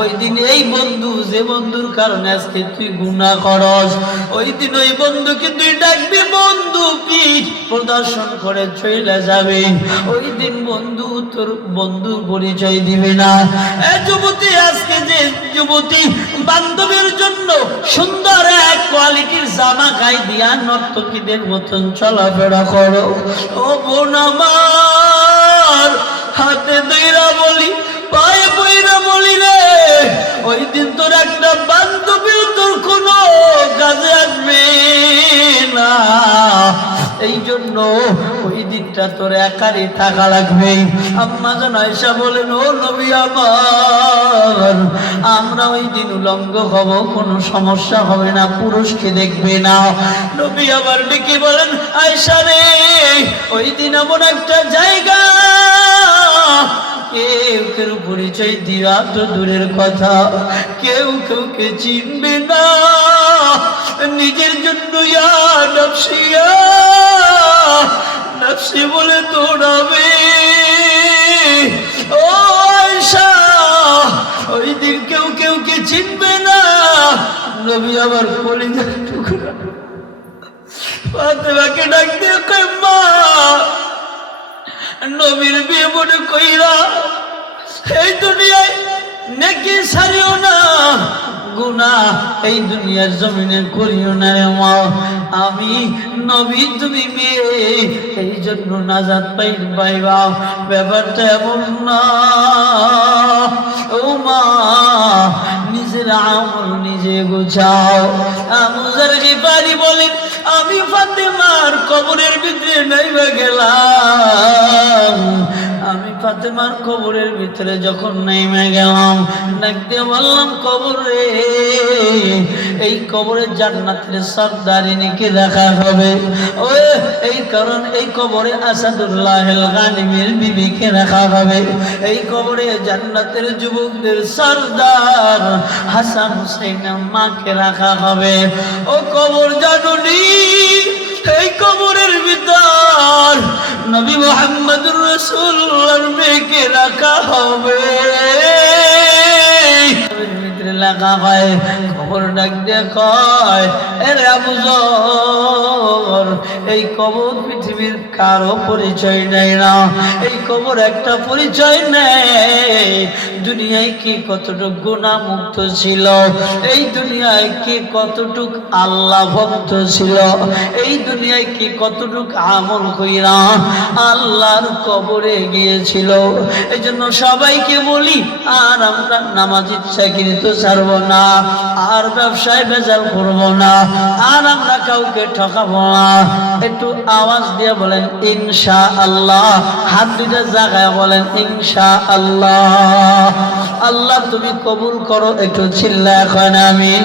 ওই দিন এই বন্ধু, যে বন্ধুর কারণে আজকে তুই গুনাহ করস, ওই দিন ওই বন্ধুকে তুই ডাকবি, বন্ধু পিঠ প্রদর্শন করে চলে যাবে। ওই দিন বন্ধু তোর বন্ধুর পরিচয় দিবে না। এ যুবতী, আজকে যে যুবতী বান্ধবীর জন্য সুন্দর এক কোয়ালিটির জামা গায়ে দিয়া নর্তকীদের মতন চলাফেরা করো, ও বোন আমার, হাতে দইরা বলি, পায়ে বইরা বলি রে, ওই দিন তোর একটা বান্ধবী তোর কোনো কাজে আসবে না। এই জন্য ওই দিনটা তোর একারই থাকা লাগবে। আম্মা জান আয়েশা বলেন, ও নবী আমার, আমরা ওই দিন উলঙ্গ হব, কোনো সমস্যা হবে না, পুরুষকে দেখবে না। নবী আবার ডেকে বলেন, আয়েশা রে, ওই দিন এমন একটা জায়গা কেউ কেউ পরিচয় দিয়া তো দূরের কথা, কেউ কেউকে চিনবে না। নিজের জন্য ইয়া নফসি ইয়া নফসি বলে দৌড়াবে। ও আয়েশা, ওই দিন কেউ কেউকে চিনবে না। নবী আবার কলিজার টুকরা ফাতেমাকে ডাক দিয়ে কয়, মা, নবীর বিয়ে মনে কইরা এই দুনিয়ায় নেকি ছাড়িও না, গুনাহ এই দুনিয়ার জমিনে করিও না রে মা। আমি নবী, তুমি মেয়ে, এই জন্য নাজাত পাইবা। ব্যাপারটা এমন না ও মা, নিজের আমল নিজে গোছাও। আবু যর গিফারি বলেন, আমি ফাতেমার কবরের ভিতরে নাইবা গেলাম। আমি ফাতেমার কবরের ভিতরে যখন নেমে গেলাম, ডাকতে বললাম, কবর রে, এই কবরে জান্নাতের সরদারিনীকে দেখা হবে। ও এই কারণ এই কবরে আসাদুল্লাহিল গানিমের বিবিকে রাখা হবে। এই কবরে জান্নাতের যুবকদের সরদার হাসান হুসাইনের মাকে রাখা হবে। ও কবর জানুনি, এই কবরের ভিতর নবী মুহাম্মদুর রাসূলুল্লাহর মেয়েকে রাখা হবে। লাগা হয়, কবর ডাক দিয়ে কয়, এরে আবু যর, এই কবর পৃথিবীর কারো পরিচয় নেয় না। এই কবর একটা পরিচয় নেই, দুনিয়ায় কে কতটুক গুনাহ মুক্ত ছিল, এই দুনিয়ায় কে কতটুক আল্লাহ ভক্ত ছিল, এই দুনিয়ায় কে কতটুক আমল কইরা আল্লাহর কবরে গিয়েছিল। এই জন্য সবাইকে বলি, আর আমরা নামাজ ইচ্ছাকৃত ছাড়বো না, আর ব্যবসায় ভেজাল করবো না, আর আমরা কাউকে ঠকাবো না। একটু আওয়াজ দিয়ে বলেন ইনশাআল্লাহ, হাত দুইটা জায়গায় বলেন ইনশাআল্লাহ। আল্লাহ তুমি কবুল করো, একটু চিল্লায় এখন আমিন।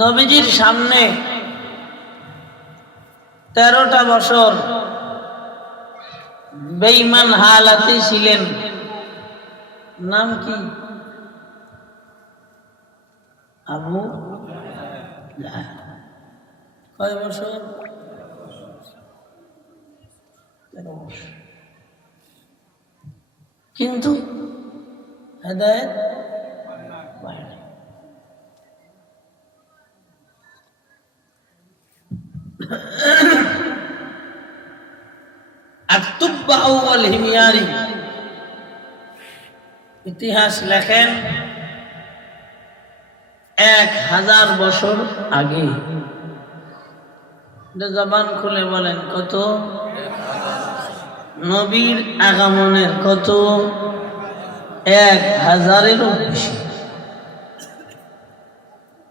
নবীজির সামনে 13টা বছর বেঈমান হালাতে ছিলেন। নাম কি? আবু জাহেল। কয় বছর? 13 বছর। কিন্তু হেদায়েত পায়নি। আত-তুব্বা আউয়াল হিমিয়ারি ইতিহাস লেখেন 1000 বছর আগে। জবান খুলে বলেন কত? নবীর আগমনের কত? 1000-এরও বেশি।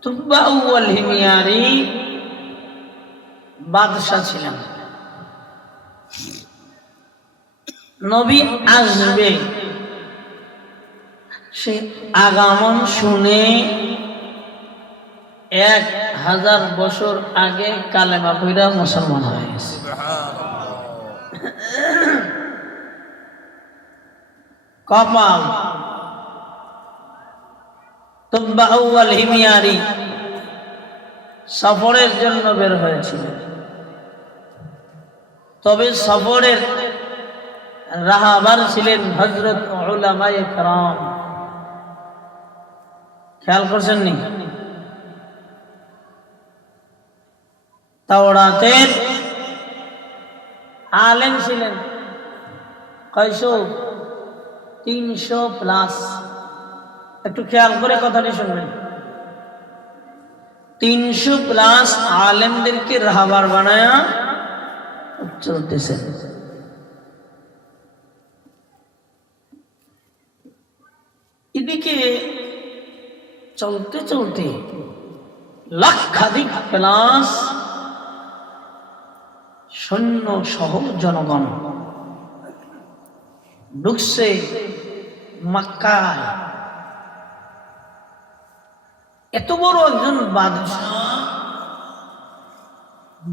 তুব্বা আউয়াল হিমিয়ারি বাদশা ছিলেন। নবী আসবে সে আগমন শুনে 1000 বছর আগে কালেমা পড়া মুসলমান হয়ে গেছে। কপাল। তুব্বা আউয়াল হিমিয়ারি সফরের জন্য বের হয়েছিল, তবে সফরের রাহাবার ছিলেন হযরত উলামায়ে কেরাম। খেয়াল করছেন নি? তাওরাতের আলেম ছিলেন কয়শো? 300+। একটু খেয়াল করে কথাটি শুনবেন। 300+ আলেমদেরকে রাহবার বানায়া চলতেছে। এদিকে চলতে চলতে লক্ষাধিক প্লাস সৈন্য সহ জনগণ ঢুকছে মক্কায়। এত বড় একজন বাদশাহ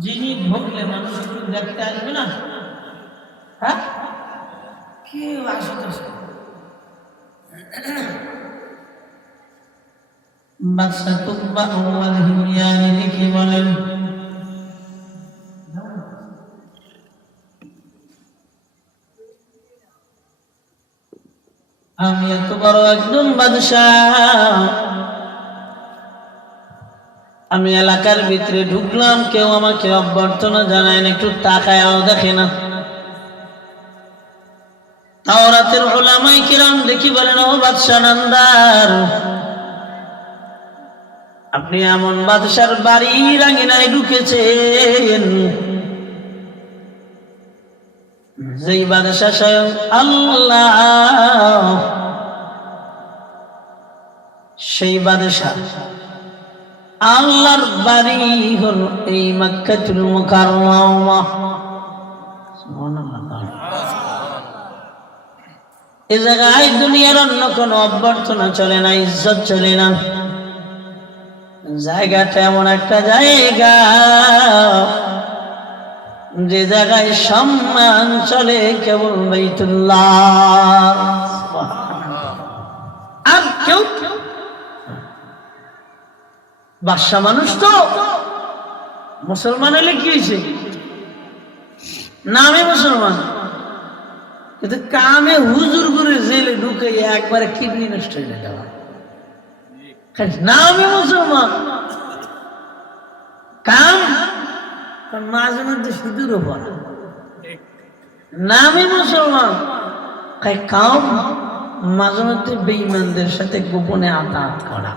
যিনি ঢুকলে মানুষ একটু দেখতে আসবে না? হ্যাঁ, কেউ আসতেছে। বাদশাহ তুব্বা আল-হিময়ানি লিখে বলেন, আমি এত বড় একজন বাদশাহ, আমি এলাকার ভিতরে ঢুকলাম, কেউ আমাকে অভ্যর্থনা জানায় না, একটু তাকায়ও দেখে না। তাওরাতের উলামায়ে কিরাম দেখি বলেন, ও বাদশাহ নামদার, আপনি এমন বাদশার বাড়ির আঙিনায় ঢুকেছেন যেই বাদশাহ স্বয়ং আল্লাহ, সেই বাদশাহ আল্লাহর বাড়ি হল এই মক্কাতুল মুকাররমা। সুবহানাল্লাহ। এই জায়গায় দুনিয়ার অন্য কোনো অভ্যর্থনা চলে না, ইজ্জত চলে না। জায়গাটা এমন একটা জায়গা যে জায়গায় সম্মান চলে কেবল বাইতুল্লাহ। আর কেউ বাদশাহ মানুষ তো মুসলমান হলে কি হয়েছে? নামে মুসলমান, কিন্তু কামে হুজুর করে জেলে ঢুকে একবারে কিডনি নষ্ট হয়ে গেল। নামে মুসলমান, কাম মাঝে মধ্যে সিঁদুরও পড়া। নামে মুসলমান, কাম মাঝে মধ্যে বেঈমানদের সাথে গোপনে আতাত করা।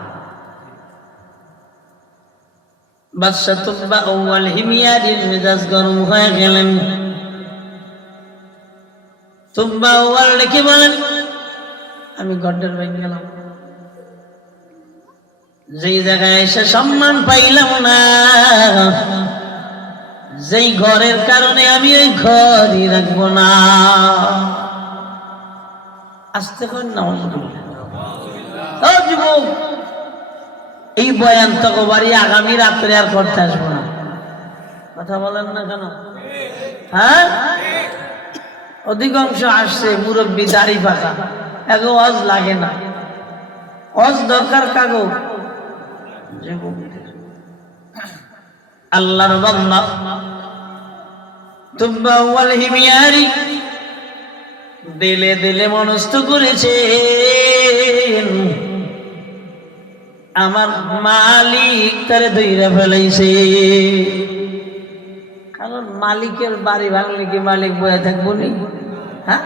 বাদশাহ তুব্বা আল-হিময়ানির মেজাজ গরম হয়ে গেলেন। তুব্বা ডেকে বলেন, আমি গড্ডার বাইরে গেলাম, যেই জায়গায় এসে সম্মান পাইলাম না, যেই ঘরের কারণে আমি ওই ঘরই রাখবো না। আসতে করেন না, ও যুবক, এই বয়ান তো বাড়ি আগামী রাত্রে আর করতে আসবো না। কথা বলেন না কেন? হ্যাঁ, অধিকাংশ আসছে মুরব্বী দাড়ি পাকা, এগো অজ লাগে না, অজ দরকার কাগো। আল্লাহর বান্দা তুব্বা আল-হিময়ানি দিলে দিলে মনস্থ করেছে, আমার মালিক তারে ধইরা ফেলাইছে। কারণ মালিকের বাড়ি ভাঙলে কি মালিক বয়ে থাকবো নি? হ্যাঁ,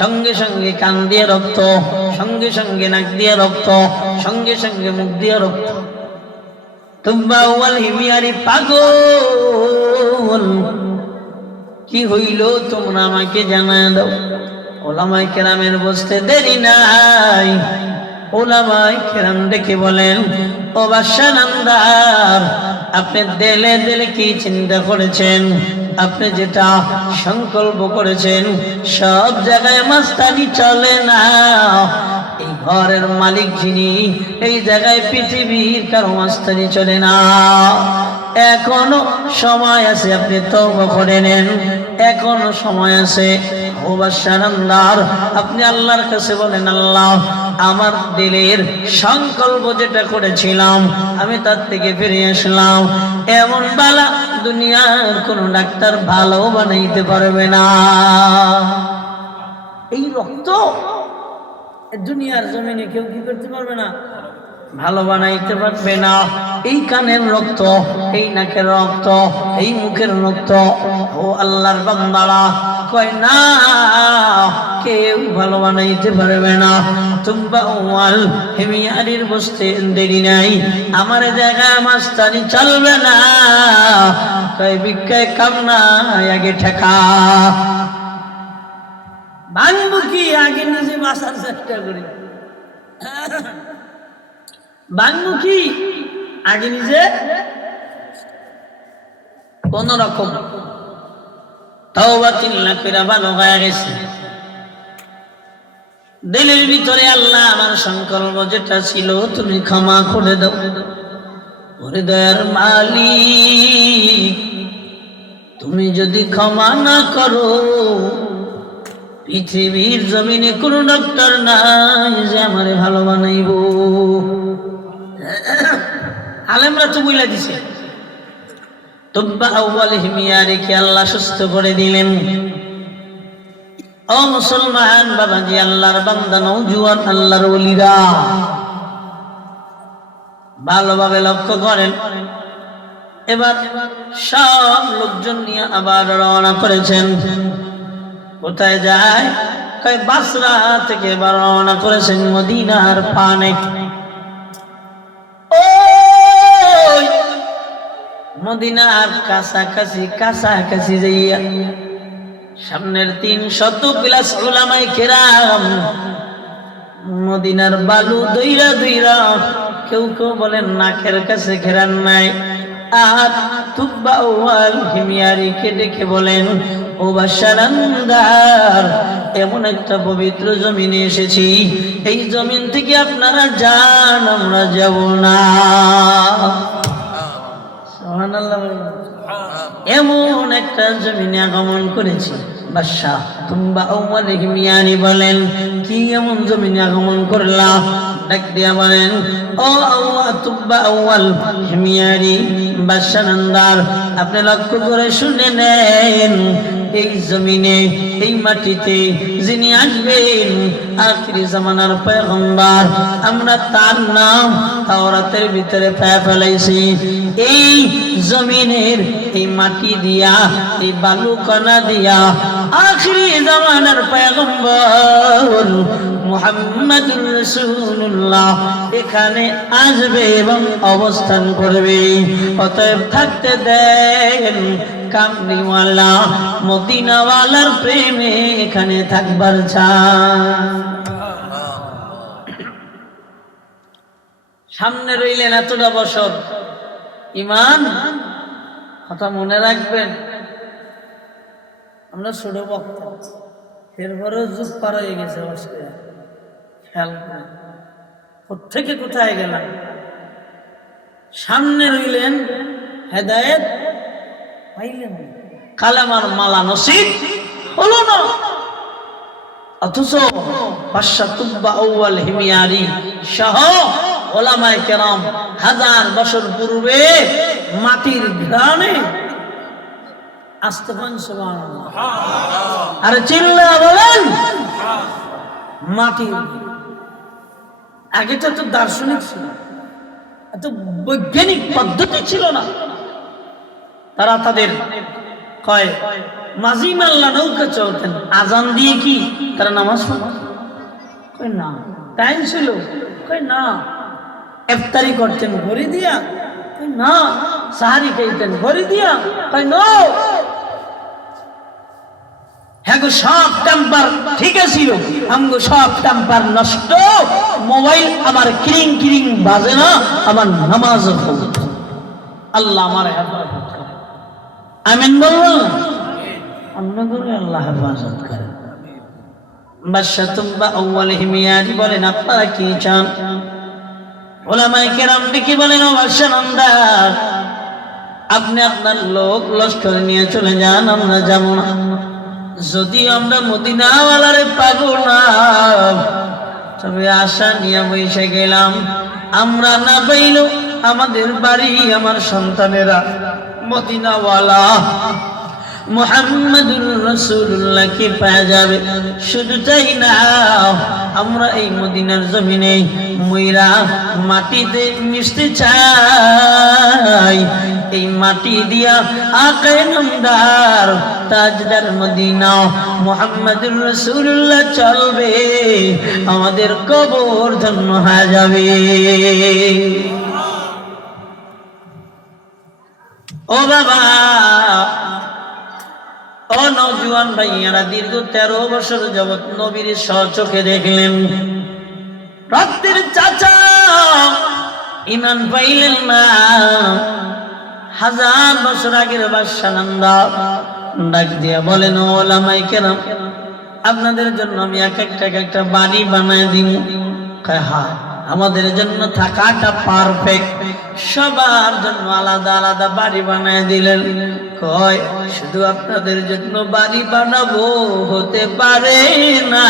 সঙ্গে সঙ্গে কান দিয়ে রক্ত, সঙ্গে সঙ্গে নাক দিয়ে রক্ত, সঙ্গে সঙ্গে মুখ দিয়ে রক্ত। তুব্বা আল-হিময়ানি পাগল, কি হইল তোমরা আমাকে জানায় দাও। ওলামায়ে কেরামের বসতে দেরি নাই। ওলামায়ে কেরাম ডেকে বলেন, ও বাদশাহ নামদার, আপনি দিলে দিলে কি চিন্তা করেছেন? আপনি যেটা সংকল্প করেছেন সব জায়গায় মাস্তানি চলে না। এই ঘরের মালিক যিনি, এই জায়গায় পৃথিবীর কারো মাস্তানি চলে না। এখনো সময় আছে, আপনি তওবা করে নেন, এখনো সময় আছে। ও বাদশাহ নামদার, আপনি আল্লাহর কাছে বলেন, আল্লাহ, আমার দিলের সংকল্প যেটা করেছিলাম আমি তার থেকে ফিরে আসলাম। এমন বালা দুনিয়ার কোন ডাক্তার ভালো বানাইতে পারবে না। এই রক্ত দুনিয়ার জমিনে কেউ কি করতে পারবে না, ভালো বানাইতে পারবে না। এই কানের রক্ত, এই নাকের রক্ত, এই মুখের রক্ত, ও আল্লাহর বান্দারা কয় না, কেউ ভালো বানাইতে পারবে না। তুম্বা ওয়াল হিমিয়ারির বসতে দেরি নাই, আমার জায়গায় মাস্তানি চলবে না। কয় ভিক্ষায় কাম না, আগে ঠেকা ভাঙবো কি, আগে নিজে বাঁচার চেষ্টা করি। ভাঙবো কি, আগে নিজে কোন রকম তওবা 3 লাখ করে ভালো হয়ে গেছে। দিলের ভিতরে আল্লাহ আমার সংকল্প যেটা ছিল তুমি ক্ষমা করে দাও। ওরে দয়ার মালিক, তুমি যদি ক্ষমা না করো, পৃথিবীর জমিনে কোন ডক্টর নাই যে আমারে ভালো বানাইব। আলেমরা তো বইলা দিছে। তুব্বা আউয়াল হিমিয়ারিকে আল্লাহ সুস্থ করে দিলেন। ও মুসলমান বাবাজি, আল্লাহর বান্দা নওজোয়ান আল্লাহর ওলিরা ভালোভাবে লক্ষ্য করেন। এবার সব লোকজন নিয়ে আবার রওনা করেছেন। কোথায় যায়? কয় বাসরা থেকে এবার রওনা করেছেন মদিনার পানে। মদিনার কাছাকাছি যাইয়া সামনের 300 প্লাস উলামায়ে কেরাম মদিনার বালু দইরা দইরা, কেউ কেউ বলেন নাকের কাছে ঘেরান নাই। আর তুব্বা ওয়াল হিমিয়ারিকে ডেকে বলেন, ও বাশারান্দার, এমন একটা পবিত্র জমিনে এসেছি, এই জমিন থেকে আপনারা যান, আমরা যাব না। সুবহানাল্লাহ। এমন একটা জমিনে আগমন করেছি। বাদশাহ তুব্বা আউয়াল হিমিয়ারি বলেন, কি এমন জমিনে আগমন করলা? ডাক দিয়া বলেন, ও তুব্বা আউয়াল হিমিয়ারি বাদশাহ, আপনি লক্ষ্য করে শুনে নেন, এই জমিনে, এই মাটিতে যিনি আসবেন আখিরি জামানার পয়গম্বর, আমরা তার নাম তাওরাতের ভিতরে পায়া ফেলাইছি। এই জমিনের এই মাটি দিয়া, এই বালু কণা দিয়া আখিরি জামানার পয়গম্বর মুহাম্মদুর রাসূলুল্লাহ এখানে আসবে এবং অবস্থান করবে। অতএব থাকতে দেন, কামলিওয়ালা মদিনাওয়ালার প্রেমে এখানে থাকবার চান। সামনে রইলেন এতটা বছর। ইমান কথা মনে রাখবেন, আমরা ছোট বক্তা, এরপরেও যুগ পার হয়ে গেছে। খেয়াল করেন কোথেকে কোথায় গেলাম। সামনে রইলেন, হেদায়েত পাইলেন, কালেমার মালা নসিব হলো না। অথচ বাদশাহ তুব্বা আউয়াল হিমিয়ারি সহ উলামায়ে কেরাম 1000 বছর পূর্বে মাটির ঘ্রাণে আস্তেফান সুবহানাল্লাহ, আরে চিল্লা বলেন মাটির। আগে তো এত দার্শনিক ছিল, এত বৈজ্ঞানিক পদ্ধতি ছিল না। তারা তাদের কয় মাঝি মাল্লা নৌকা চলতেন, আজান দিয়ে কি তারা নামাজ পড়তেন? কয় না। টাইম ছিল? কয় না। ইফতারি করতেন ঘড়ি দিয়া? কয় না। সাহারি খাইতেন ঘড়ি দিয়া? কয় না। হ্যাঁ গো, সব টেম্পার ঠিক ছিল, আমগো সব টেম্পার নষ্ট। মোবাইল আমার কিরিং কিরিং বাজে না, আমার নামাজ হবে। আল্লাহ আমার হেফাজত করে। আমিন বলুন। আল্লাহ হেফাজত করেন। বাদশাহ তুব্বা আউয়াল হিমিয়ারি বলেন, আপনারা কি চান? উলামায়ে কেরাম ডেকে বলেন, ও বাদশাহ নামদার, আপনি আপনার লোক লস্কর নিয়ে চলে যান, আমরা যাব না। যদিও আমরা মদিনাওয়ালারে পাবো না, তবে আশা নিয়ে বসে গেলাম। আমরা না পাইল, আমাদের বাড়ি, আমার সন্তানেরা মদিনাওয়ালা মুহাম্মাদুর রাসূলুল্লাহকে পাওয়া যাবে। শুধু তাই না, আমরা এই মদিনার জমিনে ময়রা মাটিতে মিশতে চাই। এই মাটি দিয়া আকায়ে নামদার তাজদার মদিনা মুহাম্মাদুর রাসূলুল্লাহ চলবে, আমাদের কবর ধন্য হয়ে যাবে। ও বাবা, ও নওজোয়ান ভাইয়ারা, দীর্ঘ 13 বছর যাবত নবীর স্বচক্ষে দেখলেন। রক্তের চাচা ঈমান পাইলেন না। 1000 বছর আগের বাদশা নন্দা ডাক দিয়া বলেন, ওলামায়ে কেরাম, আপনাদের জন্য আমি এক একটা বাড়ি বানায় দিব। হ্যাঁ, আমাদের জন্য থাকাটা পারফেক্ট, সবার জন্য আলাদা আলাদা বাড়ি বানায় দিলেন। কয় শুধু আপনাদের জন্য বাড়ি বানাবো হতে পারে না,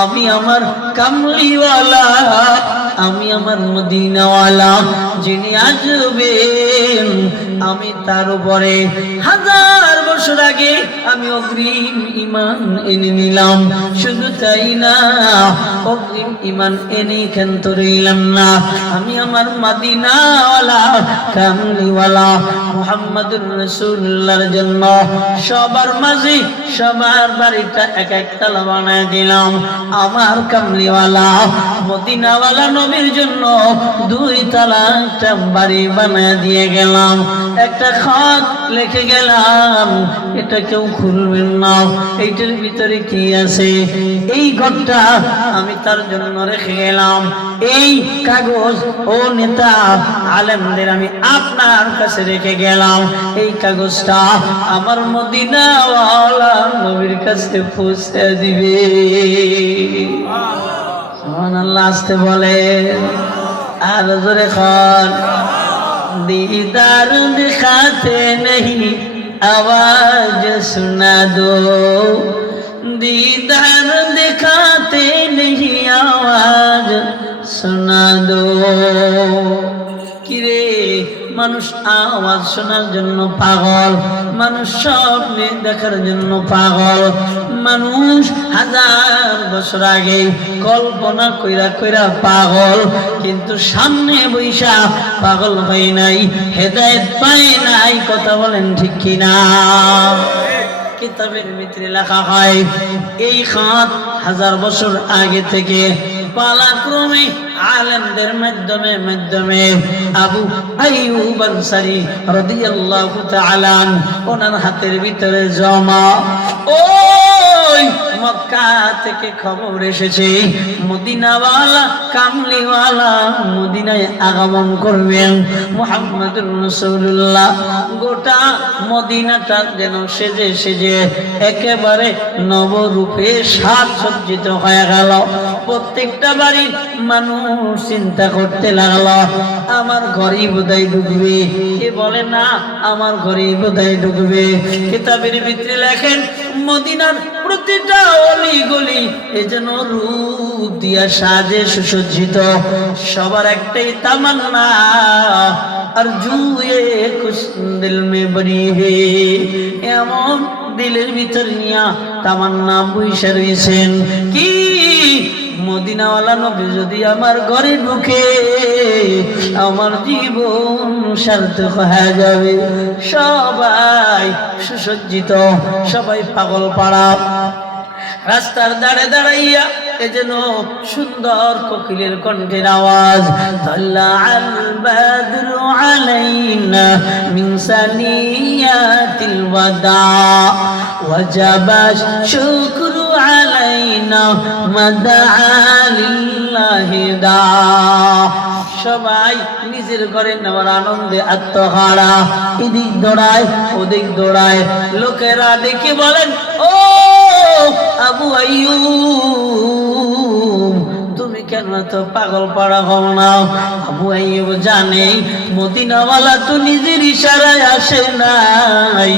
আমি আমার কামলিওয়ালা, আমি আমার মদিনাওয়ালা যিনি আসবেন, আমি তার উপরে 1000 বছর আগে আমি অগ্রিম ঈমান এনে নিলাম। শুধু তাই না, অগ্রিম ঈমান এনে ক্ষান্ত রইলাম না, আমি আমার মদিনাওয়ালা কামলিওয়ালা মুহাম্মাদুর রাসূলুল্লাহর জন্য সবার মাঝে সবার বাড়িটা এক তালা বানায় দিলাম। আমার কামলিওয়ালা মদিনাওয়ালা নবীর জন্য 2 তালা একটা বাড়ি বানায় দিয়ে গেলাম। একটা খত লিখে গেলাম, এটা কেউ খুলবেন না, এইটার ভিতরে কি আছে এই ঘরটা আমি তার জন্য রেখে গেলাম। এই কাগজ ও নেতা আলেমদের আমি আপনার কাছে রেখে গেলাম, এই কাগজটা আমার মদিনাওয়ালা নবীর কাছে পৌঁছে দিবে। সুবহানাল্লাহ, আসতে বলে আর জোরে খান। दीदार दिखाते नहीं आवाज सुना दो, दीदार दिखाते नहीं आवाज सुना दो। কিরে, মানুষ আওয়াজ শোনার জন্য পাগল, মানুষ স্বপ্নে দেখার জন্য পাগল। মানুষ 1000 বছর আগে কল্পনা কইরা কইরা পাগল, কিন্তু সামনে বৈশা পাগল হয় নাই, হেদায়েত পায় নাই। কথা বলেন ঠিক কিনা? কিতাবের ভিতরে লেখা হয়, এই খাত 1000 বছর আগে থেকে পালাক্রমে আলেমদের মাধ্যমে আবু আইয়ুব আনসারী রাদিয়াল্লাহু তাআলা ওনার হাতের ভিতরে জমা। ওই মক্কা থেকে খবর এসেছে মদিনাওয়ালা কামলিওয়ালা মদিনায় আগমন করবেন মুহাম্মদুর রাসূলুল্লাহ। গোটা মদিনাটা যেন সেজে সেজে একেবারে নবরূপে সাজসজ্জিত হয়ে গেল। প্রত্যেকটা বাড়ির মানুষ চিন্তা করতে লাগলো, আমার ঘরেই বোধহয় ঢুকবে। কে বলে না আমার ঘরেই বোধহয় ঢুকবে। কিতাবের ভিতরে লেখেন, মদিনার প্রতিটা অলি গলি এ যেন রূপ দিয়া সাজে সুসজ্জিত। সবার একটাই তামান্না, আরজু এ কুছ দিল মে বনি হে, এমন দিলের ভিতর নিয়া তামান্না বইসা রয়েছেন কি মদিনাওয়ালা নবী যদি আমার ঘরে ঢুকে আমার জীবন সার্থক হয়ে যাবে। সবাই সুসজ্জিত, সবাই পাগল পাড়া। রাস্তার দাঁড়ে দাঁড়াইয়া এ যেন সুন্দর কোকিলের কণ্ঠের আওয়াজ, তাল্লাআল বাদরু আলাইনা মিন সানিয়াতিল ওয়াদা ওয়াজাবা শুকরু আলাইনা মাদআ লিল্লাহি দা। সবাই নিজের ঘরে নেওয়ার আনন্দে আত্মহারা, এদিক দৌড়ায় ওদিক দৌড়ায়। লোকেরা ডেকে বলেন, ও আবু আইয়ুব, তুমি কেন তো পাগল পাড়া হও না? আবু আইয়ুব জানে মদিনাওয়ালা তো নিজের ইশারায় আসে নাই,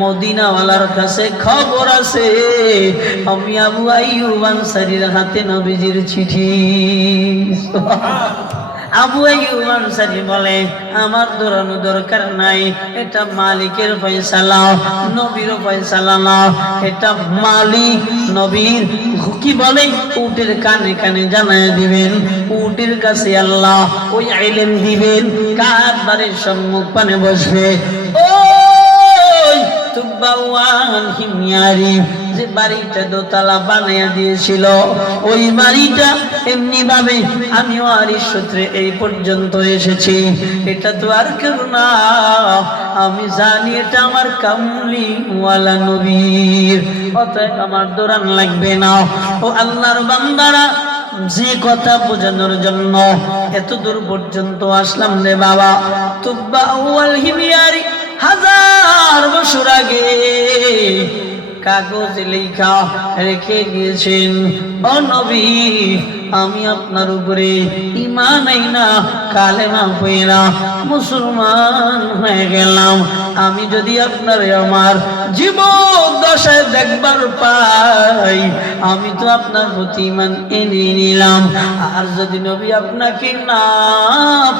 মদিনাওয়ালার কাছে খবর আছে। আমি আবু আইয়ুব আনসারীর হাতে নবীজির চিঠি। আবু আইয়ুব আনসারী বলে আমার দৌড়ানো দরকার নাই, এটা মালিকের ফয়সালা, নবীর ফয়সালা না, এটা মালিক নবীর কি বলে উটের কানে কানে জানায় দিবেন, উটের কাছে আল্লাহ ওই ইলম দিবেন, কার বাড়ির সম্মুখ পানে বসবে। ওই তুব্বাওয়ান হিমিয়ারি যে বাড়িটা দোতলা বানিয়ে দিয়েছিল, ওই বাড়িটা এমনি ভাবে আমি ওয়ারিস সূত্রে এই পর্যন্ত এসেছি, এটা তো আর কেউ না, আমি জানি এটা আমার কামলি ওয়ালা নবীর, অতএব আমার দৌড়ান লাগবে না। ও আল্লাহর বান্দারা, যে কথা বোঝানোর জন্য এত দূর পর্যন্ত আসলাম রে বাবা, তুব্বাওয়াল হিমিয়ারি 1000 বছর আগে কাগজে লেখা রেখে গিয়েছেন, ও নবী আমি আপনার উপরে ঈমান আইনা কালেমা পড়া মুসলমান হয়ে গেলাম, আমি যদি আপনারে আমার জীবন দশায় দেখবার পাই আমি তো আপনার প্রতি ঈমান এনে নিলাম, আর যদি নবী আপনাকে না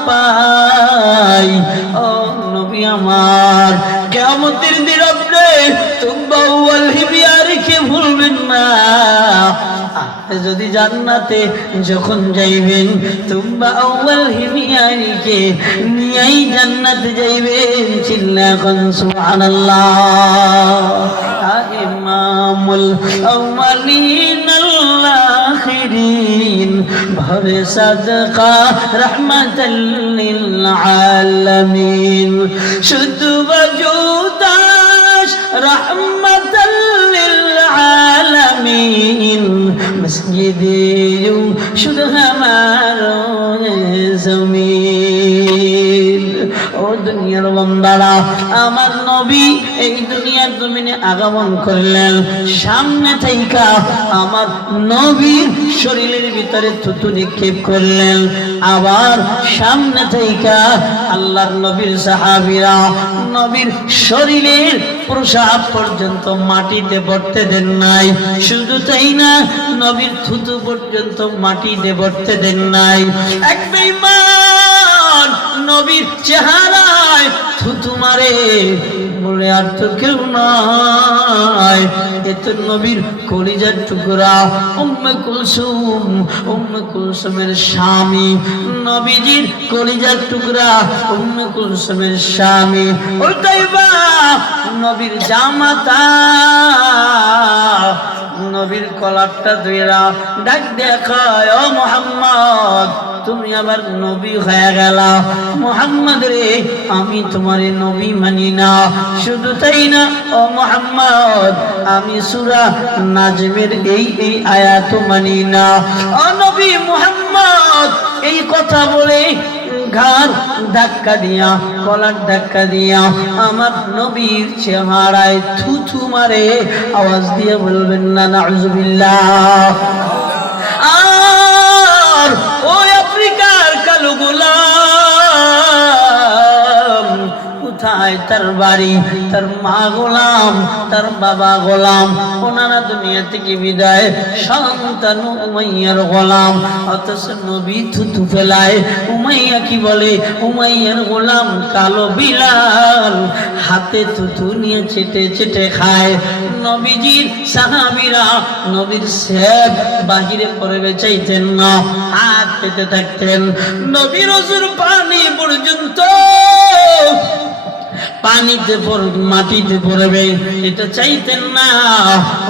পাই ও নবী আমার কিয়ামতের দিন আপনি তুব্বাওয়াল হিমিয়ারিকে ভুলবেন না, আপনি যদি জান্নাতে যখন যাইবেন তুব্বাওয়াল হিমিয়ারিকে নিয়েই জান্নাতে যাইবেন, চিল্লা কোন সুবহানাল্লাহ। ইমামুল আউয়ালিন আল আখিরিন ভরে সাদকা রাহমাতাল লিল আলামিন, শুধু ওজুদাস রাহমাতাল লিল আলামিন, মসজিদে শুধু আমারো জমিন। ও দুনিয়ার বান্দারা, আমার নবী এই দুনিয়ার জমিনে আগমন করলেন, সামনে থেকে আমার নবীর শরীরের ভিতরে থুতু নিক্ষেপ করলেন, আবার সামনে থেকে আল্লাহর নবীর সাহাবীরা নবীর শরীরের প্রসাব পর্যন্ত মাটিতে পড়তে দেন নাই, শুধু তাই না নবীর থুতু পর্যন্ত মাটিতে পড়তে দেন নাই। এক বেঈমান নবীর চেহারায় থুতু মারে বলে আর তো কেউ নাই, এত নবীর কলিজার টুকরা উম্মে কুলসুম, উম্মে কুলসুমের স্বামী, নবীজির কলিজার টুকরা উম্মে কুলসুমের স্বামী, ওটাইবা নবীর জামাতা, নবীর কলারটা ধুইরা ডাক দেখায়, ও মুহাম্মদ তুমি আবার নবী হয়ে গেলা, মুহাম্মদ রে আমি তোমারে নবী মানি না, শুধু তাই না ও মুহাম্মদ আমি সূরা নাজমের এই আয়াত মানি না, ও নবী মুহাম্মদ এই কথা বলে ঘাড় ধাক্কা দিয়া কলার ধাক্কা দিয়া আমার নবীর চেহারায় থুথু মারে, আওয়াজ দিয়ে বলবেন না নাউযুবিল্লাহ। আর ওই আফ্রিকার কালো গোলাম কোথায় তার বাড়ি, তার মা গোলাম, তার বাবা গোলাম, ওনারা দুনিয়া থেকে বিদায়, সন্তান উমাইয়ার গোলাম, অথচ নবী থুতু ফেলায়। উমাইয়া কি বলে, উমাইয়ার গোলাম কালো বিলাল হাতে থুতু নিয়ে চেটে চেটে খায়। নবীজির সাহাবীরা নবীর সেব বাহিরে পড়বে চাইতেন না, হাত পেতে থাকতেন, নবীর ওজুর পানি পর্যন্ত পানিতে মাটিতে পড়বে এটা চাইতেন না।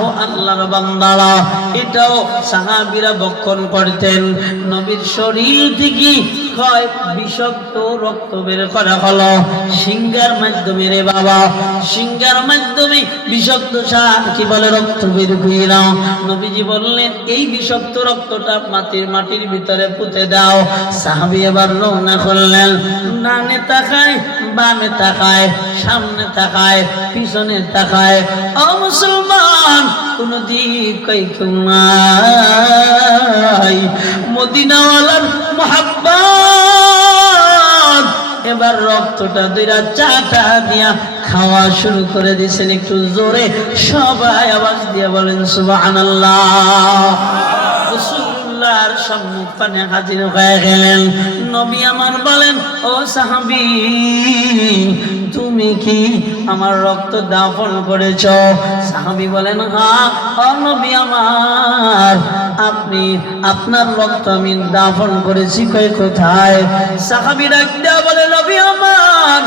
ও আল্লাহর বান্দারা, এটাও সাহাবীরা বক্ষণ করতেন। নবীর শরীর থেকে বিষাক্ত রক্ত বের করা হলো সিংহার মাধ্যমে, রে বাবা সিংহার মাধ্যমে বিষাক্ত কি বলে রক্ত বের কইরা নবীজি বললেন এই বিষাক্ত রক্তটা মাটির ভিতরে পুঁতে দাও। সাহাবী এবার রওনা করলেন, ডানে তাকায় বামে তাকায়, সামনে তাকায় পিছনে তাকায়, ও মুসলমান কোন দিক কই কেউ নাই, মদিনাওয়ালার মুহাব্বত এবার রক্তটা দুইরা চাটা দিয়া খাওয়া শুরু করে দিয়েছেন। একটু জোরে সবাই আওয়াজ দিয়ে বলেন সুবহানাল্লাহ। আব্দুল্লাহর সম্মুখ পানে হাজির হয়ে গেলেন। নবী আমার বলেন, ও সাহাবী, তুমি কি আমার রক্ত দাফন করেছ? সাহাবী বলেন, হ্যাঁ। ও নবী আমার, আপনি আপনার রক্ত আমি দাফন করেছি। কই কোথায়? সাহাবী ডাকতে বলে, নবী আমার,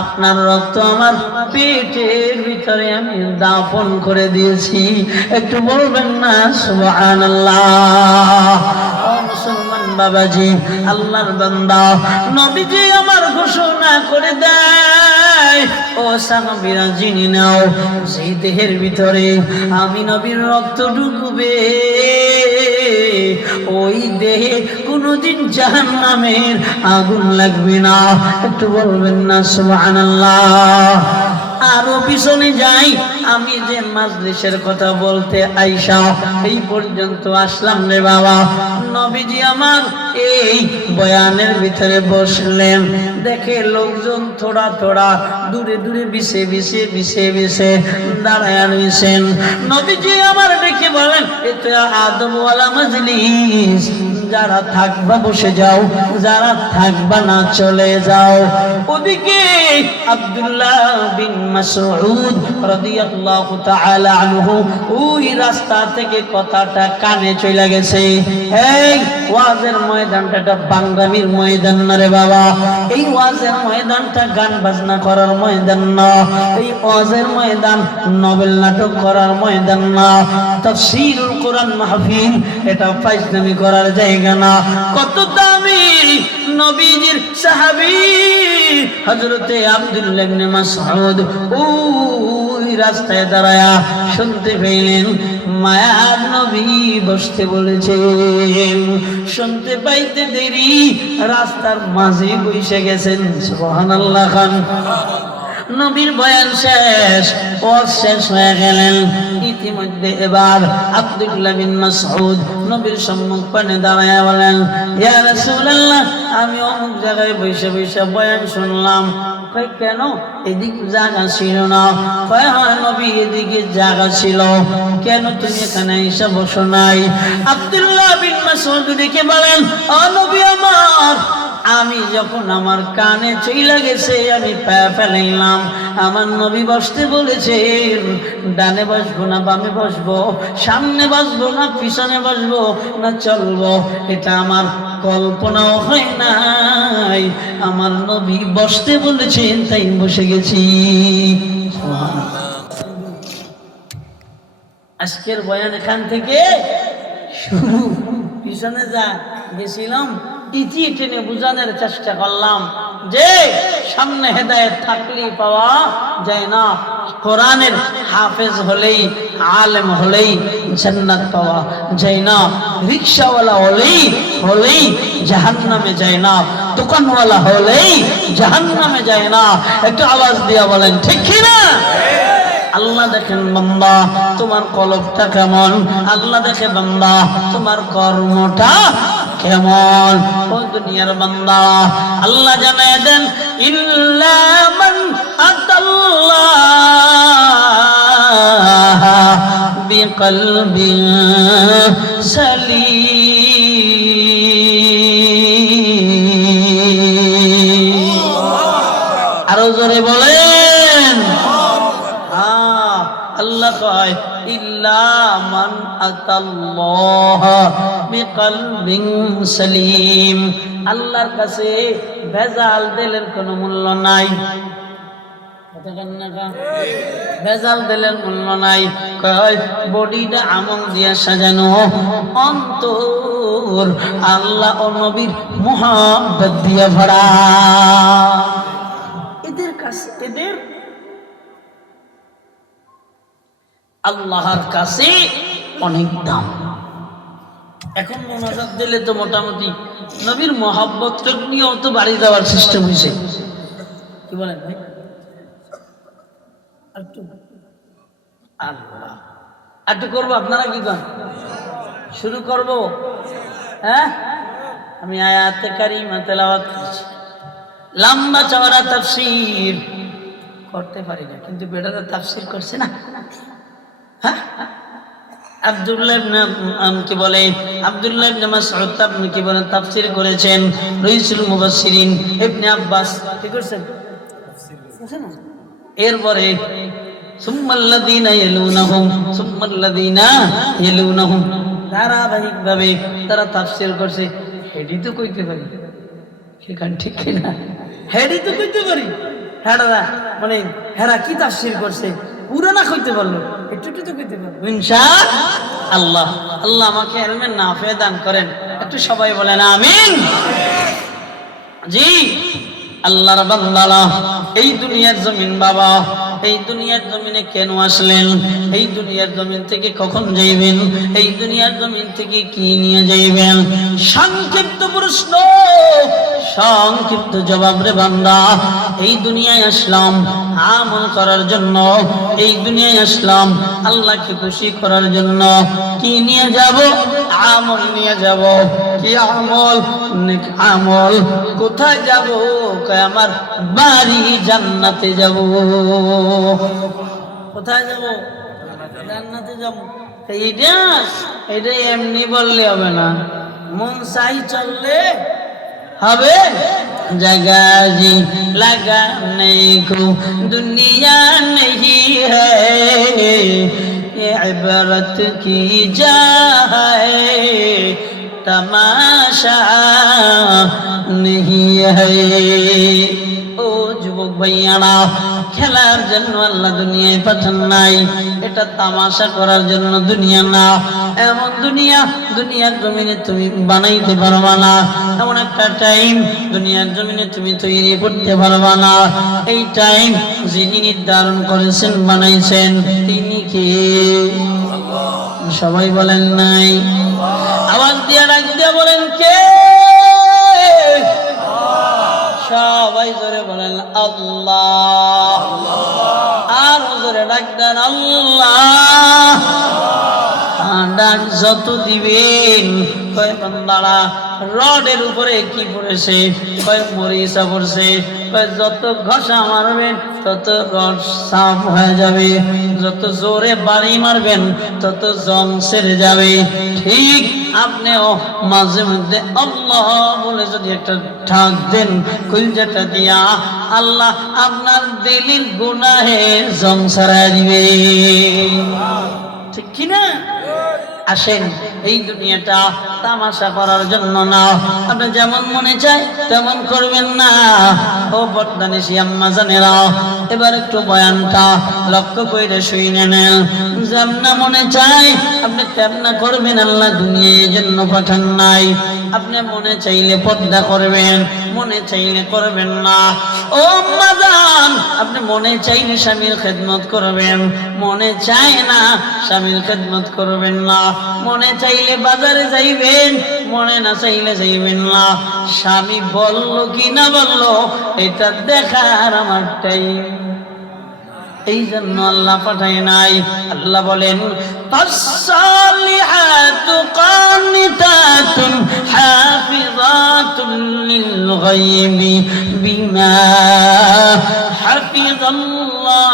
আপনার রক্ত আমার পেটের ভিতরে আমি দাফন করে দিয়েছি। একটু বলবেন না সুবহানাল্লাহ? ও মুসলমান বাবাজি, আল্লাহর বান্দা, নবীজি আমার ঘোষণা করে দেয়, ও সাহাবীরা জেনে নাও, যে দেহের ভিতরে আমি নবীর রক্ত ঢুকবে, ওই দেহে কোনদিন জাহান্নামের আগুন লাগবে না। একটু বলবেন না সুবহানাল্লাহ? আরো পিছনে যাই, আমি যে মাজলিসের কথা বলতে আইসা এই পর্যন্ত আসলাম রে বাবা, নবীজি আমার এই বয়ানের ভিতরে বসলেন, দেখে লোকজন থোড়া থোড়া দূরে দূরে বিছে দাঁড়ায় রয়েছেন। নবীজি আমার ডেকে বলেন, এটা আদমওয়ালা মাজলিস, যারা থাকবা বসে যাও, যারা থাকবা না চলে যাও। ওদিকে আব্দুল্লাহ বিন মাসউদ রাদিয়াল্লাহু তাআলা আনহু ওই রাস্তা থেকে কথাটা কানে চলে গেছে। এই ওয়াজের ময়দানটা একটা বাঙ্গামির ময়দান না রে বাবা। এই ওয়াজের ময়দানটা গান বাজনা করার ময়দান না। এই ওয়াজের ময়দান নভেল নাটক করার ময়দান না। তাফসীরুল কোরআন মাহফিল এটা ফাইজলামি করার জায়গা না। কত দামি নবীজির সাহাবী হযরতে আব্দুল্লাহ ইবনে মাসউদ ওই রাস্তায় দাঁড়ায়া শুনতে পেলেন মায়ার নবী বসতে বলেছেন। শুনতে পাইতে দেরি রাস্তার মাঝে বসে গেছেন। সুবহানাল্লাহ খান। নবীর বয়ান শেষ, ওয়াজ শেষ হয়ে গেলেন। ইতিমধ্যে এবার আব্দুল্লাহ বিন মাসউদ নবীর সম্মুখ পানে দাঁড়ায়া বলেন, ইয়া রাসূলুল্লাহ, আমি অমুক জায়গায় বসে বয়ান শুনলাম। কই কেন? এদিকে জায়গা ছিল না। কয় হ্যাঁ নবী, এদিকে জায়গা ছিল। কেন তুমি এখানে এসে বসো নাই? আব্দুল্লাহ বিন মাসউদ ডেকে বলেন, ও নবী আমার, আমি যখন আমার কানে চইলা গেছে আমি পায়ে ফেলাইলাম। আমার নবী বসতে বলেছেন, ডানে বসবো না বামে বসবো, সামনে বসবো না পিছনে বসবো না চলবো, এটা আমার কল্পনাও হয় নাই। আমার নবী বসতে বলেছেন তাই বসে গেছি। আজকের বয়ান এখান থেকে শুরু। পিছনে যা গেছিলাম ইতি টেনে বুঝানোর চেষ্টা করলাম যে সামনে হেদায়েত থাকলেই পাওয়া যায় না। কোরআনের হাফেজ হলেই, আলেম হলেই জান্নাত পাওয়া যায় না। রিকশাওয়ালা হলেই জাহান্নামে যায় না। দোকানওয়ালা হলেই জাহান্নামে যায় না। একটু আওয়াজ দিয়া বলেন ঠিক কি না? আল্লাহ দেখেন বান্দা তোমার কলবটা কেমন, আল্লাহ দেখে বান্দা তোমার কর্মটা কেমন। ও দুনিয়ার বান্দা, আল্লাহ জানায় দেন, ইল্লা মান আতাল্লাহ বিকলবিন সালিম। আরো জোরে বলেন। আল্লাহ কয়, ইল্লা মান আতাল্লাহ বিকলবিন সালিম। আল্লাহর কাছে ভেজাল দিলের কোনো মূল্য নাই। ভেজাল দিলের মূল্য নাই। কয় বডিটা আমল দিয়া সাজানো, অন্তর আল্লাহ ও নবীর মুহাব্বত দিয়া ভরা। এদের কাছে আল্লাহর কাছে অনেক দাম। এখন মোনাজাত দিলে তো মোটামুটি নবীর মহব্বত নিয়ে অত বাড়ি দেওয়ার সিস্টেম হয়েছে। কি বলেন ভাই? আল্লাহ একটু করবো, আপনারা কি করেন? শুরু করব? হ্যাঁ, আমি আয়াতে কারিমা তেলাওয়াত করছি। লম্বা চওড়া তাফসীর করতে পারি না, কিন্তু বেটারা তাফসীর করছে না। হ্যাঁ, আব্দুল্লাহ কি বলে, আব্দুল্লাহ ইবনে মাসউদ আপনি কি বলেন তাফসীর করেছেন, রাইসুল মুফাসসিরিন ইবনে আব্বাস কি করেছেন তাফসীর না। এরপরে সুম্মাল্লাযীনা ইয়ালুনাহুম ধারাবাহিকভাবে তারা তাফসীর করছে। হেডি তো কইতে পারি সেখান ঠিক না, হেডি তো কইতে পারি, হেডা মানে হেরা কি তাফসীর করছে পুরো না কইতে পারলো, একটু একটু তো কইতে পারবো ইনশাআল্লাহ। আল্লাহ আমাকে ইলমে নাফে দান করেন, একটু সবাই বলেন আমিন। জি আল্লাহর বান্দারা, এই দুনিয়ার জমিন বাবা, এই দুনিয়ার জমিনে কেন আসলেন, এই দুনিয়ার জমিন থেকে কখন যাইবেন, এই দুনিয়ার জমিন থেকে কি নিয়ে যাইবেন? সংক্ষিপ্ত প্রশ্ন, সংক্ষিপ্ত জবাব রে বান্দা। এই দুনিয়ায় আসলাম আমল করার জন্য, এই দুনিয়ায় আসলাম আল্লাহকে খুশি করার জন্য। কি নিয়ে যাব? আমল নিয়ে যাব। কি আমল? নেক আমল। কোথায় যাব? আমার বাড়ি জান্নাতে যাব। কোথায় যাব? জান্নাতে যাব। এইটা এমনি বললে হবে না, মন চাই চললে হবে। जगह जी लगाने को दुनिया नहीं है, ये इबरत की जा है, तमाशा नहीं है। ও যুবক ভাইয়ারা, খেলার জন্য আল্লাহ দুনিয়ায় পাঠান নাই, এটা তামাশা করার জন্য দুনিয়া না। এমন দুনিয়া দুনিয়ার জমিনে তুমি বানাইতে পারবা না, এমন একটা টাইম দুনিয়ার জমিনে তুমি তৈরি করতে পারবা না। এই টাইম যিনি নির্ধারণ করেছেন, বানাইছেন, তিনি কে? সবাই বলেন নাই? আওয়াজ দিয়ে ডাক দিয়ে বলেন কে? সবাই জোরে বলেন আল্লাহ। আর জোরে ডাক দেন আল্লাহ। ডাক যত দিবেন, কয় বান্দারা রডের উপরে কি পড়েছে? কয় মরিচা পড়ছে। কয় যত ঘষা মারবেন তত রড সাফ হয়ে যাবে, যত জোরে বাড়ি মারবেন তত জং ছেড়ে যাবে। ঠিক আপনিও মাঝে মধ্যে আল্লাহ বলে যদি একটা ঠাক দেন কলজাটা দিয়া, আল্লাহ আপনার দিলের গুনাহের জং ছাড়াই দিবে। ঠিক কিনা? আসেন, এই দুনিয়াটা তামাশা করার জন্য না। আপনি যেমন মনে চায় তেমন করবেন না। ও বর্দানিসি আম্মা জানেরা, এবার একটু বয়ানটা লক্ষ্য করে শুনে নেন। যেমন মনে চায় আপনি তেমন করবেন, আল্লাহ দুনিয়ার জন্য পাঠান নাই। আপনি মনে চাইলে পর্দা করবেন, মনে চাইলে করবেন না। ও আম্মা জান, আপনি মনে চাইলে স্বামীর খেদমত করবেন, মনে চায় না স্বামীর খেদমত করবেন না। মনে চাইলে বাজারে যাইবেন, মনে না চাইলে যাইবেন না। স্বামী বলল কি না বলল এটা দেখার আমার টাইম, এই জন্য আল্লাহ পাঠায় নাই। আল্লাহ বলেন ফাসসালিহাতু কানিতাতুন হাফিযাতুন লিল গায়বি বিমা হাফিযাল্লাহ।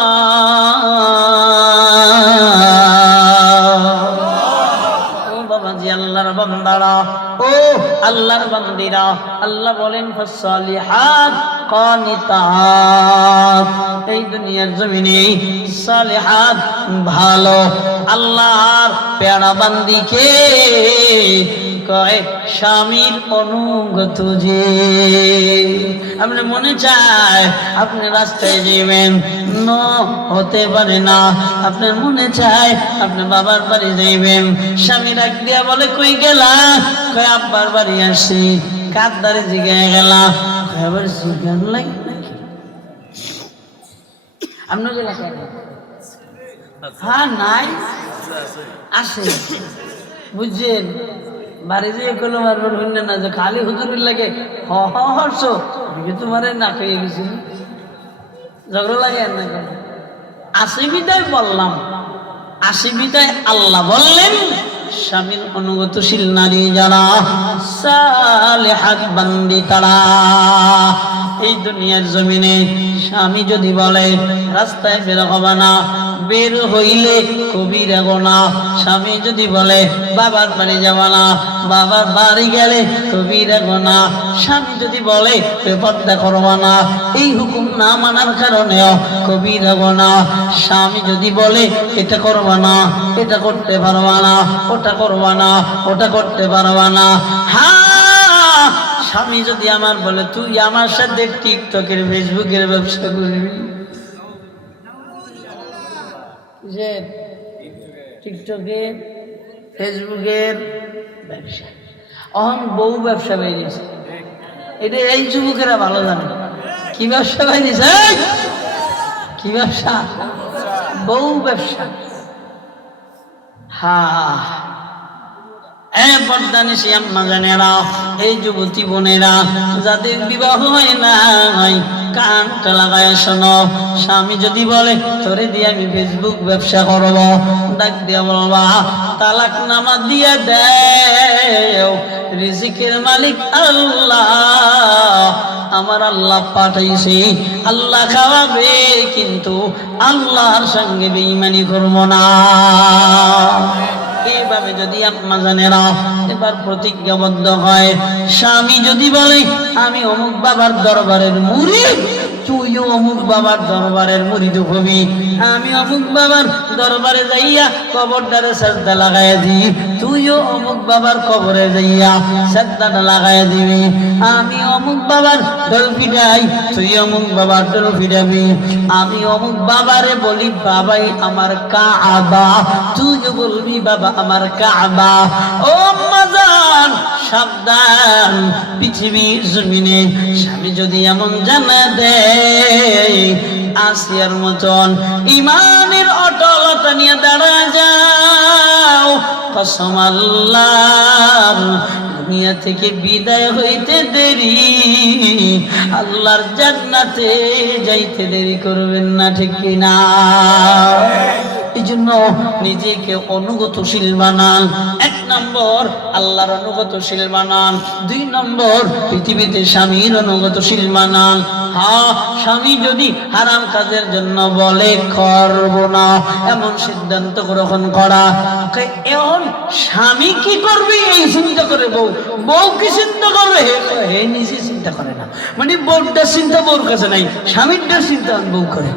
আল্লাহর বান্দারা, ও আল্লাহর বান্দিরা, আল্লাহ বলেন ফাসসালিহাত কানিতাত। এই দুনিয়ার জমিনে সালিহাত ভালো আল্লাহর পেয়ারা বান্দিকে কয় স্বামীর অনুগত। যে আপনি মনে চায় আপনি রাস্তায় যাবেন, নো হতে পারে না। আপনার মনে চায় আপনি বাবার বাড়ি যাইবেন, স্বামী ডাক দিয়া বলে কই গেলা? কয় আব্বার বাড়ি আসছি। কার দ্বারে জিগায় গেলা? আবার জিগান লাগে নাকি আপনার এলাকায়? হ্যাঁ নাই আসে, বুঝছেন? বাড়ি যেয়ে করলো মারবার হইল না যে খালি হুজুরের লাগে হর্ষ তোমার না খেয়ে গেছি, ঝগড়া লাগে আর না কেন? আসি বিদায় বললাম, আসি বিদায় আল্লাহ বললেন স্বামীর অনুগতশীল নারী যারা সালেহাত বান্দি তারা। এই দুনিয়ার জমিনে স্বামী যদি বলে রাস্তায় বের হবে না, বের হইলে কবিরা গুনাহ। স্বামী যদি বলে বাবার বাড়ি যাবা না, বাবার বাড়ি গেলে কবিরা গুনাহ। স্বামী যদি বলে বেপরদা করবা না, এই হুকুম না মানার কারণেও কবিরা গুনাহ। স্বামী যদি বলে এটা করবা না, এটা করতে পারবা না, ওটা করবা না, ওটা করতে পারবা না। হ্যাঁ, স্বামী যদি আমার বলে তুই আমার সাথে টিকটকের ফেসবুকের ব্যবসা করবি, যে টিকটকের ফেসবুকের ব্যবসা, অহন বউ ব্যবসা বেরিয়েছে, এটা এই যুবকেরা ভালো জানে। কি ব্যবসা বেরিয়েছে? কি ব্যবসা? বউ ব্যবসা। হ্যাঁ, পর্দানিশী আম্মা জানেরা, এই যুবতী বোনেরা যাদের বিবাহ হয় নাই, কানটা লাগায় শোনো। স্বামী যদি বলে তোরে দিয়ে আমি ফেসবুক ব্যবসা করব, ডাক দিয়া বলবা তালাক নামা দিয়া দেও, রিজিকের মালিক আল্লাহ, আমার আল্লাহ পাঠাইছে, আল্লাহ খাওয়াবে, কিন্তু আল্লাহর সঙ্গে বেঈমানি করব না। এইভাবে যদি আম্মা জানেরা এবার প্রতিজ্ঞাবদ্ধ হয়, স্বামী যদি বলে আমি অমুক বাবার দরবারের মুরিদ, তুইও অমুক বাবার দরবারের মুরিদ হবি, আমি অমুক বাবার দরবারে যাইয়া কবরটারে সাজদা লাগাইয়া দিই, তুইও অমুক বাবার কবরে যাইয়া সাজদাটা লাগাইয়া দিবি, আমি অমুক বাবার ডল ফিরাই, তুই অমুক বাবার ডল ফিরাবি, আমি অমুক বাবারে বলি বাবাই আমার কাবা, তুইও বলবি বাবা আমার কাবা। ও মাজান সাবধান, পৃথিবীর জমিনে স্বামী যদি এমন জানা দেয়, আসিয়ার মতন ইমানের অটলতা নিয়ে দাঁড়া যাও, কসম আল্লাহ দুনিয়া থেকে বিদায় হইতে দেরি, আল্লাহর জান্নাতে যাইতে দেরি করবেন না, ঠিক কিনা? এই জন্য নিজেকে অনুগতশীল বানান। 1 নম্বর আল্লাহর অনুগতশীল বানান, 2 নম্বর পৃথিবীতে স্বামীর অনুগতশীল বানান। হ্যাঁ, স্বামী যদি হারাম কাজের জন্য বলে করব না, এমন সিদ্ধান্ত গ্রহণ করা, এখন স্বামী কি করবে এই চিন্তা করে বউ, বউ কি চিন্তা করবে হে নিজে চিন্তা করে না, মানে বউটার চিন্তা বউর কাছে নাই, স্বামীরটার চিন্তা বউ করে।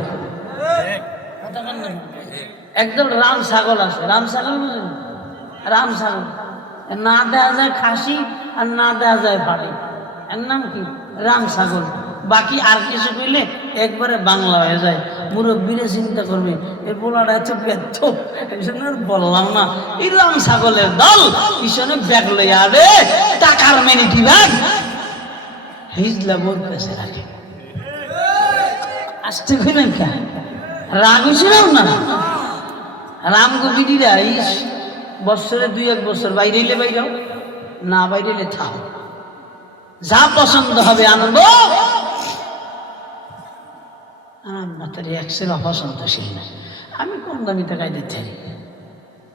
একদম রাম ছাগল আছে, রাম ছাগল বুঝলেন? রাম ছাগল না দেখা যায় খাসি আর না দেখা যায় পাড়ি, এর নাম কি? রাম ছাগল। বাকি আর কিছু কইলে একবারে বাংলা হয়ে যায়। মুরব্বীরা চিন্তা করবে এর বলাটা এত ব্যর্থ, এই জন্য বললাম না। এই রাম ছাগলের দল পিছনে ব্যাগ লইয়া আরে টাকার মিনিটি ব্যাগ হিজলা বোর কাছে রাখে। আসতে কইলেন কে? রাগ হয়েছিলাম না? রামগোবিদিরা বছরে 2-1 বছর বাইরে এলে বাইরেও না, বাইরে এলে থাও, যা পছন্দ হবে আনবো। অপছন্দশীল না, আমি কম দামিতে খাই দিতে চাই,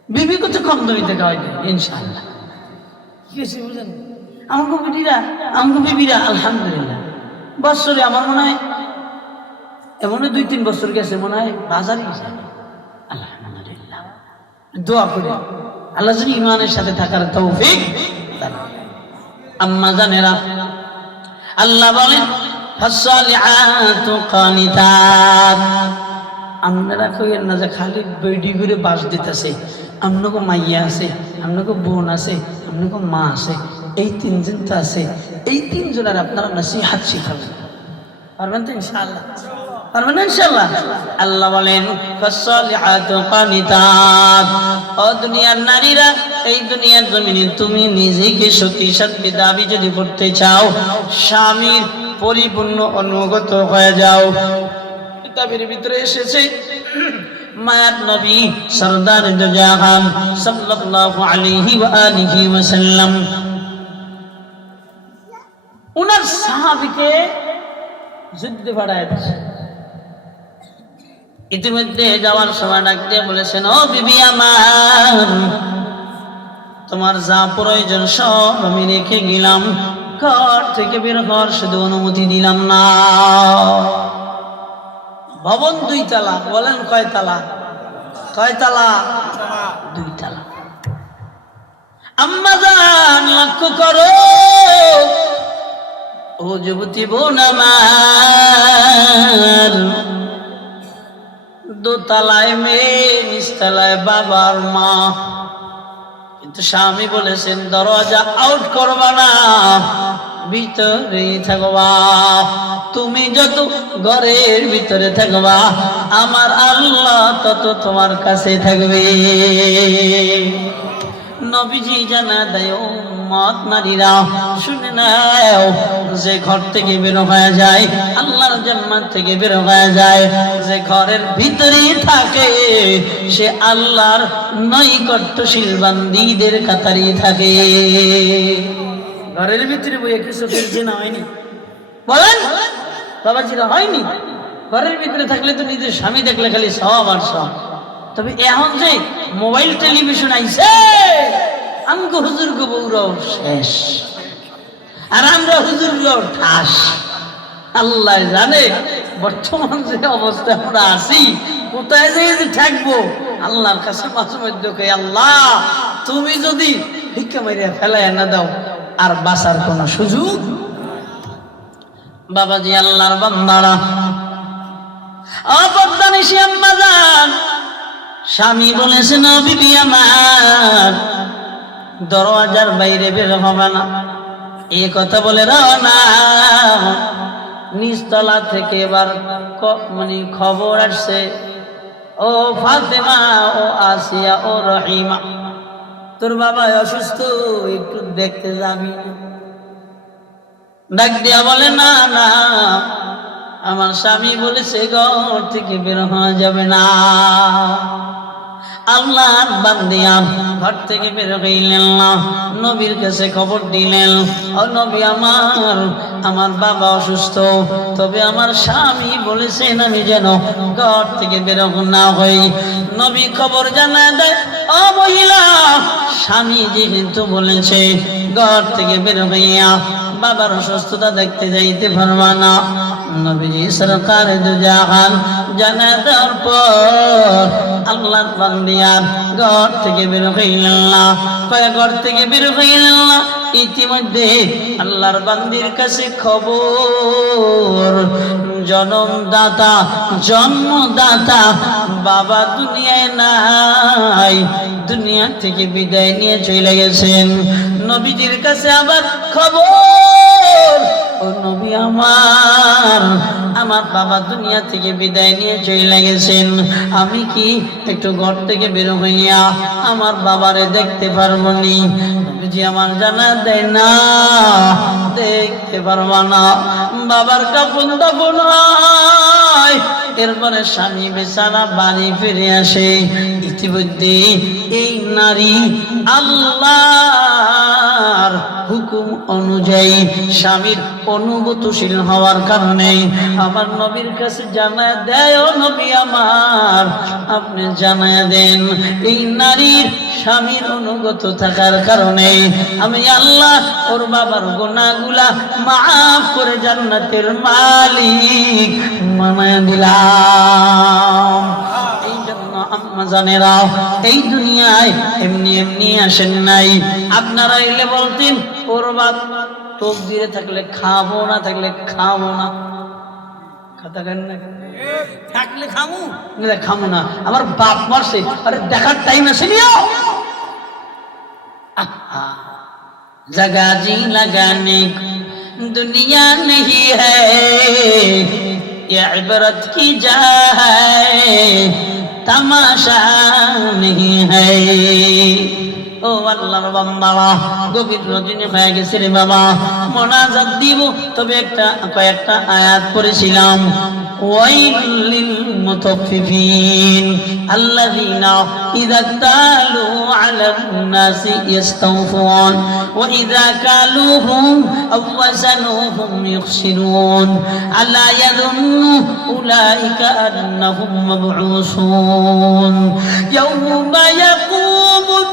বিবি কত কম দামিতে খাওয়াই দেয় ইনশাআল্লাহ। কি হয়েছে বুঝলেন? আমাকে বিটিরা, আমাকে বিবিরা আলহামদুলিল্লাহ বছরে আমার মনে হয় এমন 2-3 বছর গেছে, মনে হয় বাজারে গেছে। আলহামদুলিল্লাহ, দোয়া করে আল্লাহ যেন ইমানের সাথে থাকার তৌফিক দান করেন। আম্মা জানেরা, আল্লাহ বলেন ফাসসালিহাতু কানিতাত। আপনারা কইেন না যে খালি বেডি করে বাস দিতেছে, আপনাকে মাইয়া আছে, আপনাকে বোন আছে, আপনাকে মা আছে, এই 3 জন তো আছে, এই 3 জনের আপনারা নসিহত শিখাবেন, পারবেন তো ইনশাআল্লাহ? পারবেন না ইনশাআল্লাহ? আল্লাহ বলেন ফাসসালিহাতু কানিতাত। ও দুনিয়ার নারীরা, এই দুনিয়ার জমিনে তুমি নিজেকে শক্তিশালী দাবি যদি করতে চাও, স্বামীর পরিপূর্ণ অনুগত হয়ে যাও। কিতাবের ভিতরে এসেছে মায়ার নবী সরদার জাহান সাল্লাল্লাহু আলাইহি ওয়া আলিহি ওয়াসাল্লাম উনার সাহাবীকে যুদ্ধে পাঠায় দিয়েছে। ইতিমধ্যে যাওয়ার সময় ডাক দিয়ে বলেছেন, ও বিবি আমার, তোমার যা প্রয়োজন সব আমি রেখে গেলাম, ঘর থেকে বের হওয়ার শুধু অনুমতি দিলাম না। ভবন 2 তালা, বলেন কয় তালা? কয় তালা? 2 তালা। আম্মা জান লক্ষ্য করো, ও যুবতী বোন আমার, 2 তালায় মেয়ে, নিচতলায় বাবা আর মা। কিন্তু স্বামী বলেছেন দরজা আউট করবা না, ভিতরে থাকবা। তুমি যত ঘরের ভিতরে থাকবা, আমার আল্লাহ তত তোমার কাছে থাকবে। নবীজি জানা দেয় উম্মত নারীরা শুনে নাও, যে ঘর থেকে বের হয়ে যায় আল্লাহর জান্নাত থেকে বের হয়ে যায়, যে ঘরের ভিতরেই থাকে সে আল্লাহর নৈকট্যশীল বান্দীদের কাতারে থাকে। ঘরের ভিতরে বইয়ে কি চোখের জিনা হয়নি? বলেন বাবাজিরা, হয়নি? ঘরের ভিতরে থাকলে তো নিজের স্বামী দেখলে খালি সব আর সব। তবে এখন যে মোবাইল টেলিভিশন আইছে, আমগো হুজুর গো বউরাও শেষ, আর আমরা হুজুর গো ঠাস। আল্লাহ জানে বর্তমান যে অবস্থা আমরা আছি, কোথায় যে থাকবো। আল্লাহর কাছে মাঝে মধ্যে কই, আল্লাহ তুমি যদি ভিক্ষা মারিয়া ফেলাই না দাও, আর বাঁচার কোন সুযোগ। বাবাজি আল্লাহর বান্দারা, অপরদানিশি আম্মা জান, স্বামী বলেছেন বিবি আমার দরওয়াজার বাইরে বের হবে না। এই কথা বলে রওনা। নিচতলা থেকে এবার মানে খবর আসছে, ও ফাতেমা, ও আসিয়া, ও রহিমা, তোর বাবা অসুস্থ, একটু দেখতে যাবি? ডাক দিয়া বলে, না না, আমার স্বামী বলেছে ঘর থেকে বের হওয়া যাবে না। আল্লাহর বান্দিয়া ঘর থেকে বের হইলেন না, নবীর কাছে খবর দিলেন, ও নবী আমার বাবা অসুস্থ, তবে আমার স্বামী বলেছেন আমি যেন ঘর থেকে বের না হই। নবী খবর জানায় দেয়, ও মহিলা, স্বামী যেহেতু বলেছে ঘর থেকে বের হইয়া বাবার অসুস্থতা দেখতে যাইতে পারবা না, নবীজি সরকারে দু জাহান জানা দেওয়ার পর আল্লাহর বান্দিয়ার ঘর থেকে বের হইলেন না। কয় ঘর থেকে বের হইলেন না, ইতিমধ্যে আল্লাহর বান্দির কাছে খবর, জন্মদাতা বাবা দুনিয়ায় নাই, দুনিয়া থেকে বিদায় নিয়ে চলে গেছেন। নবীজির কাছে আবার খবর, ও নবী আমার বাবা দুনিয়া থেকে বিদায় নিয়ে চলে গেছেন, আমি কি একটু ঘর থেকে বের হইয়া আমার বাবারে দেখতে পারবো নি? নবীজি আমার জানা দেয়, না, দেখতে পারবা না। বাবার কাফন দাফন হয়, এরপরে স্বামী বেচারা বাড়ি ফিরে আসে। ইতিমধ্যে এই নারী আল্লাহর হুকুম অনুযায়ী স্বামীর অনুগতশীল হওয়ার কারণে আমার নবীর কাছে জানায় দেয়, ও নবী আমার, আপনি জানায় দেন, এই নারীর স্বামীর অনুগত থাকার কারণে আমি আল্লাহ ওর বাবার গুনাহগুলা মাফ করে জান্নাতের মালিক বানায় দিলাম। এই জন্য আম্মা জানেরা, এই দুনিয়ায় এমনি এমনি আসেন নাই। আপনারা এলে বলতেন ওর বাপ তকদিরে থাকলে খাবো, না থাকলে খাবো না। কথা কেন না, থাকলে খামু, না খামু না। আমার বাপ মারছে, আরে দেখার টাইম আছে নিও। जगह जी लगाने दुनिया नहीं है, ये इबरत की जा है, तमाशा नहीं है। ও আল্লাহর বান্দারা, গভীর রজনী হয়ে গেছে রে বাবা, মোনাজাত দিব, তবে কয়েকটা আয়াত পড়েছিলাম। ওয়াইলিল মুতাফফিফিন আল্লাযীনা ইযা তালু আলান নাসি ইস্তাওফুন ওয়া ইযা কালুহুম আও ওয়াজানুহুম ইখসিরুন আলা ইয়াযুন্নু উলাইকা আন্নাহুম মাবউসুন ইয়াওমা ইয়াকুমুন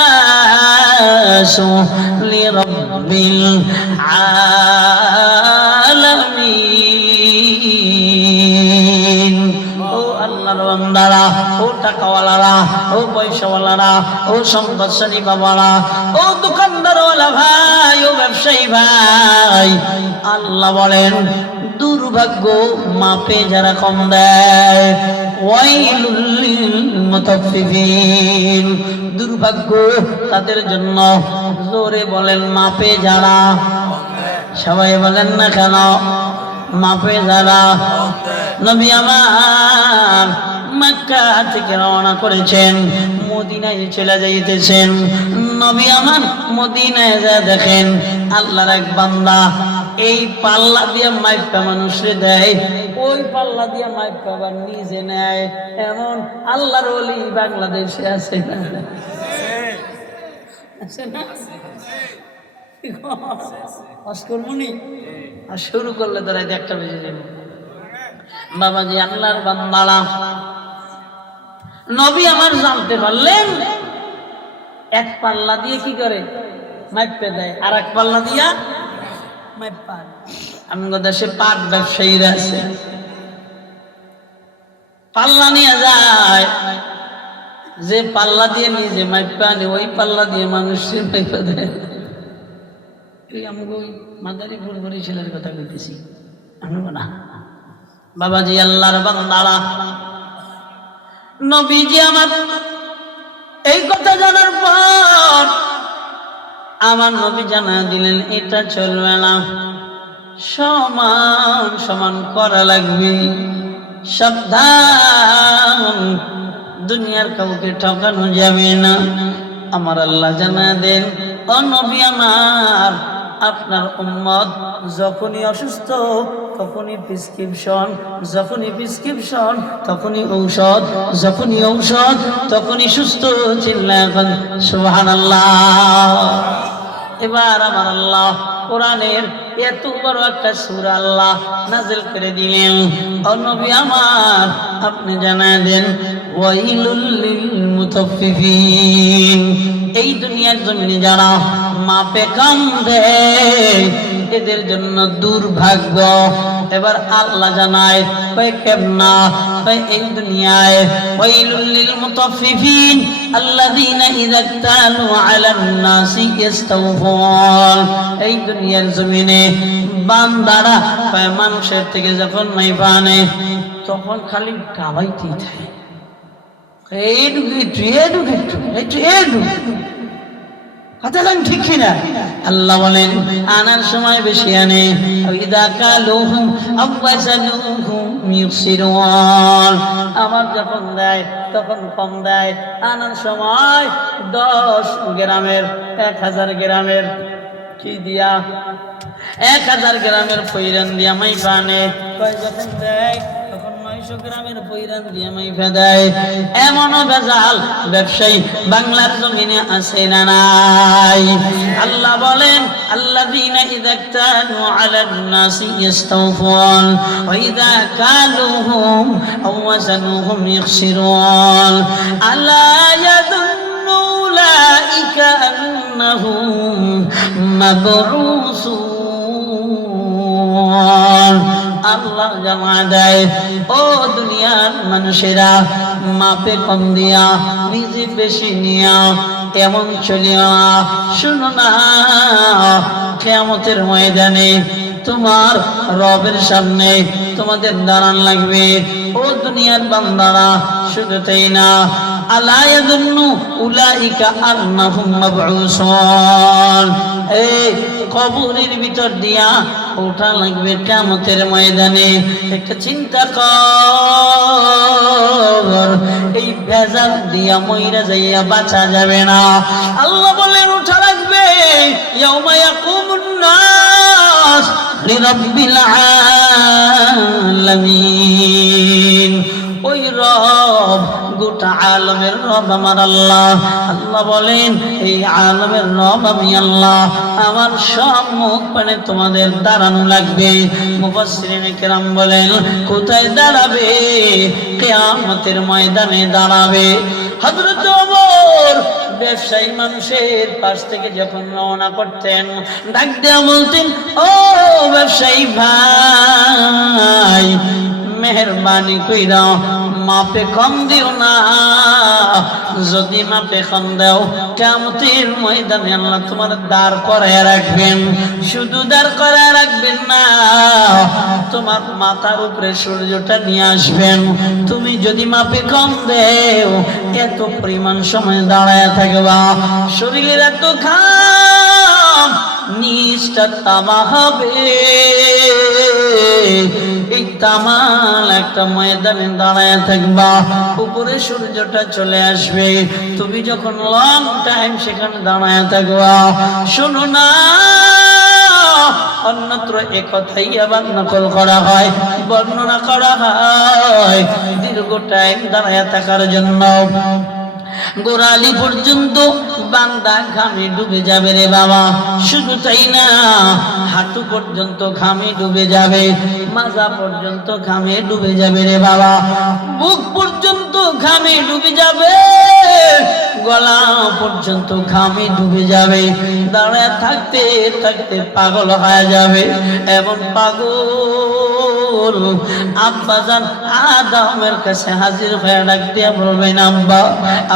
الناس لرب العالمين। ও আল্লাহর বান্দারা, ও টাকাওয়ালারা, ও পয়সাওয়ালারা, ও সম্পদশালী বাবারা, ও দোকানদারওয়ালা ভাই, ও ব্যবসায়ী ভাই, আল্লাহ বলেন দুর্ভাগ্য মাপে যারা কম দেয়, ওয়াইলুল লিল মুতাফফিফিন, দুর্ভাগ্য তাদের জন্য। জোরে বলেন মাপে যারা, সবাই বলেন না কেন মাপে যারা। নবী আমার মক্কা থেকে রওনা করেছেন, মদিনায় চলে যাইতেছেন। নবী আমার মদিনায় যা দেখেন আল্লাহর এক বান্দা এই পাল্লা দিয়ে মাইপা মানুষে দেয়, ওই পাল্লা দিয়ে মাইপা আবার নিজে নেয়। এমন আল্লাহর ওলি বাংলাদেশে আছে না? আছে না? আর শুরু করলে তোরা একটা বেজে যাবে। বাবাজি আল্লাহর বান্দারা, নবী আমার জানতে পারলেন এক পাল্লা দিয়ে কি করে মাইপে দেয়, আর এক পাল্লা দিয়া মাইপা। আমি দেশে পাট ব্যবসায়ীরা আছে, পাল্লা নিয়ে যায়, যে পাল্লা দিয়ে নিজে মাইপা আনে ওই পাল্লা দিয়ে মানুষের মাইপা দেয়। এই আমাকে ওই মাদারীপুর বরিশালের কথা কইতেছি আমি না। বাবাজি আল্লাহর বান্দারা, নবীজি আমার এই কথা জানার পর আমার নবী জানা দিলেন এটা চলবে না, সমান সমান করা লাগবে। সাবধান, দুনিয়ার কাউকে ঠকানো যাবে না। আমার আল্লাহ জানা দেন, ও নবী আমার, আপনার উম্মত যখনই অসুস্থ তখনই প্রেসক্রিপশন, যখনই প্রেসক্রিপশন তখনই ঔষধ, যখনই ঔষধ তখনই সুস্থ। চিল্লায় এখন সুবহানাল্লাহ। এবার আমার আল্লাহ কোরআনের এত বড় একটা সূরা আল্লাহ নাযিল করে দিলেন। ও নবী আমার, আপনি জানায় দেন ওয়াইলুল লিল মুতাফফিফিন, এই দুনিয়ার জমিনে যারা মাপে কম দেয় এদের জন্য দুর্ভাগ্য। এবার আল্লাহ জানায় কয় কেমনা, কয় এই দুনিয়ায় ওয়াইলুল লিল মুতাফফিফিন আল্লাযীনা ইযা তালু আলান নাসি ইস্তাওফুন, এই দুনিয়ার জমিনে বান্দারা কয় মানুষের থেকে যখন মাইপা আনে তখন খালি কাবাইতেই থাকে, ঠিক কিনা? আল্লাহ বলেন আনার সময় বেশি আনে, আমার যখন দেয় তখন কম দেয়। আনার সময় 10 গ্রামের 1000 গ্রামের কি দিয়া 1000 গ্রামের পৈরান দিয়া মাইপা আনে, যখন দেয় তখন 900 গ্রামের পৈরান দিয়া মাইপা দেয়। এমনও বেজাল ব্যবসায়ী বাংলার জমিনে আছে না নাই? আল্লাহ বলেন আল্লাযীনা ইযা তালু আলান নাসি ইস্তাওফুন ওয়া ইযা কালুহুম আও ওয়াজানুহুম ইখসিরুন আলা ইয়াযুন্নু উলাইকা আন্নাহুম মাবউসুন। আল্লাহ জানা দেয়, ও দুনিয়ার মানুষেরা, মাপে কম দিয়া নিজে বেশি নিয়া এমন চলিও না। শুনো না, কিয়ামতের ময়দানে তোমার রবের সামনে তোমাদের দাঁড়ান লাগবে। ও দুনিয়ার বান্দারা, শুধু তাই না, আলা ইয়াযুন্নু উলাইকা আন্নাহুম মাবউসুন, এই কবরের ভিতর দিয়া ওঠা লাগবে কিয়ামতের ময়দানে। একটা চিন্তা কর, এই ভেজাল দিয়া মইরা যাইয়া বাঁচা যাবে না। আল্লাহ বলেন ওঠা লাগবে ইয়াউমা ইয়াকুমুন নাস লিরাব্বিল আলামিন। ওই রব, গোটা আলমের রব আমার আল্লাহ। আল্লাহ বলেন এই আলমের রব আমি আল্লাহ, আমার সম্মুখ মানে তোমাদের দাঁড়ানো লাগবে। মুফাসসিরিনে কেরাম বলেন কোথায় দাঁড়াবে? কিয়ামতের ময়দানে দাঁড়াবে। হযরত ওমর ব্যবসায়ী মানুষের পাশ থেকে যখন রওনা করতেন, ডাক দেয়া বলতেন, ও ব্যবসায়ী ভাই, মেহরবানি কইরা মাপে কম দিও না। যদি মাপে কম দাও, কিয়ামতের ময়দানে আল্লাহ তোমার দাঁড় করায় রাখবেন। শুধু দাঁড় করায় রাখবেন না, তোমার মাথার উপরে সূর্যটা নিয়ে আসবেন। তুমি যদি মাপে কম দেও, এত পরিমাণ সময় দাঁড়ায় থাকবা, শরীরের এত ঘাম নিচটা তামা হবে। এই তামাল একটা ময়দানে দাঁড়ায় থাকবা, উপরে সূর্যটা চলে আসবে, তুমি যখন লং টাইম সেখানে দাঁড়ায় থাকবা। শোনো না, অন্যত্র একথাই আবার নকল করা হয়, বর্ণনা করা হয় দীর্ঘ টাইম দাঁড়ায় থাকার জন্য। গোড়ালি পর্যন্ত বান্দা ঘামে ডুবে যাবে রে বাবা। শুধু তাই না, হাঁটু পর্যন্ত ঘামে ডুবে যাবে, মাজা পর্যন্ত ঘামে ডুবে যাবে রে বাবা, বুক পর্যন্ত ঘামে ডুবে যাবে, গলা পর্যন্ত ঘামে ডুবে যাবে। দাঁড়ায় থাকতে থাকতে পাগল হয়ে যাবে। এমন পাগল আব্বাজান আদমের কাছে হাজির হয়ে ডাক দিয়ে বলবেন, আব্বা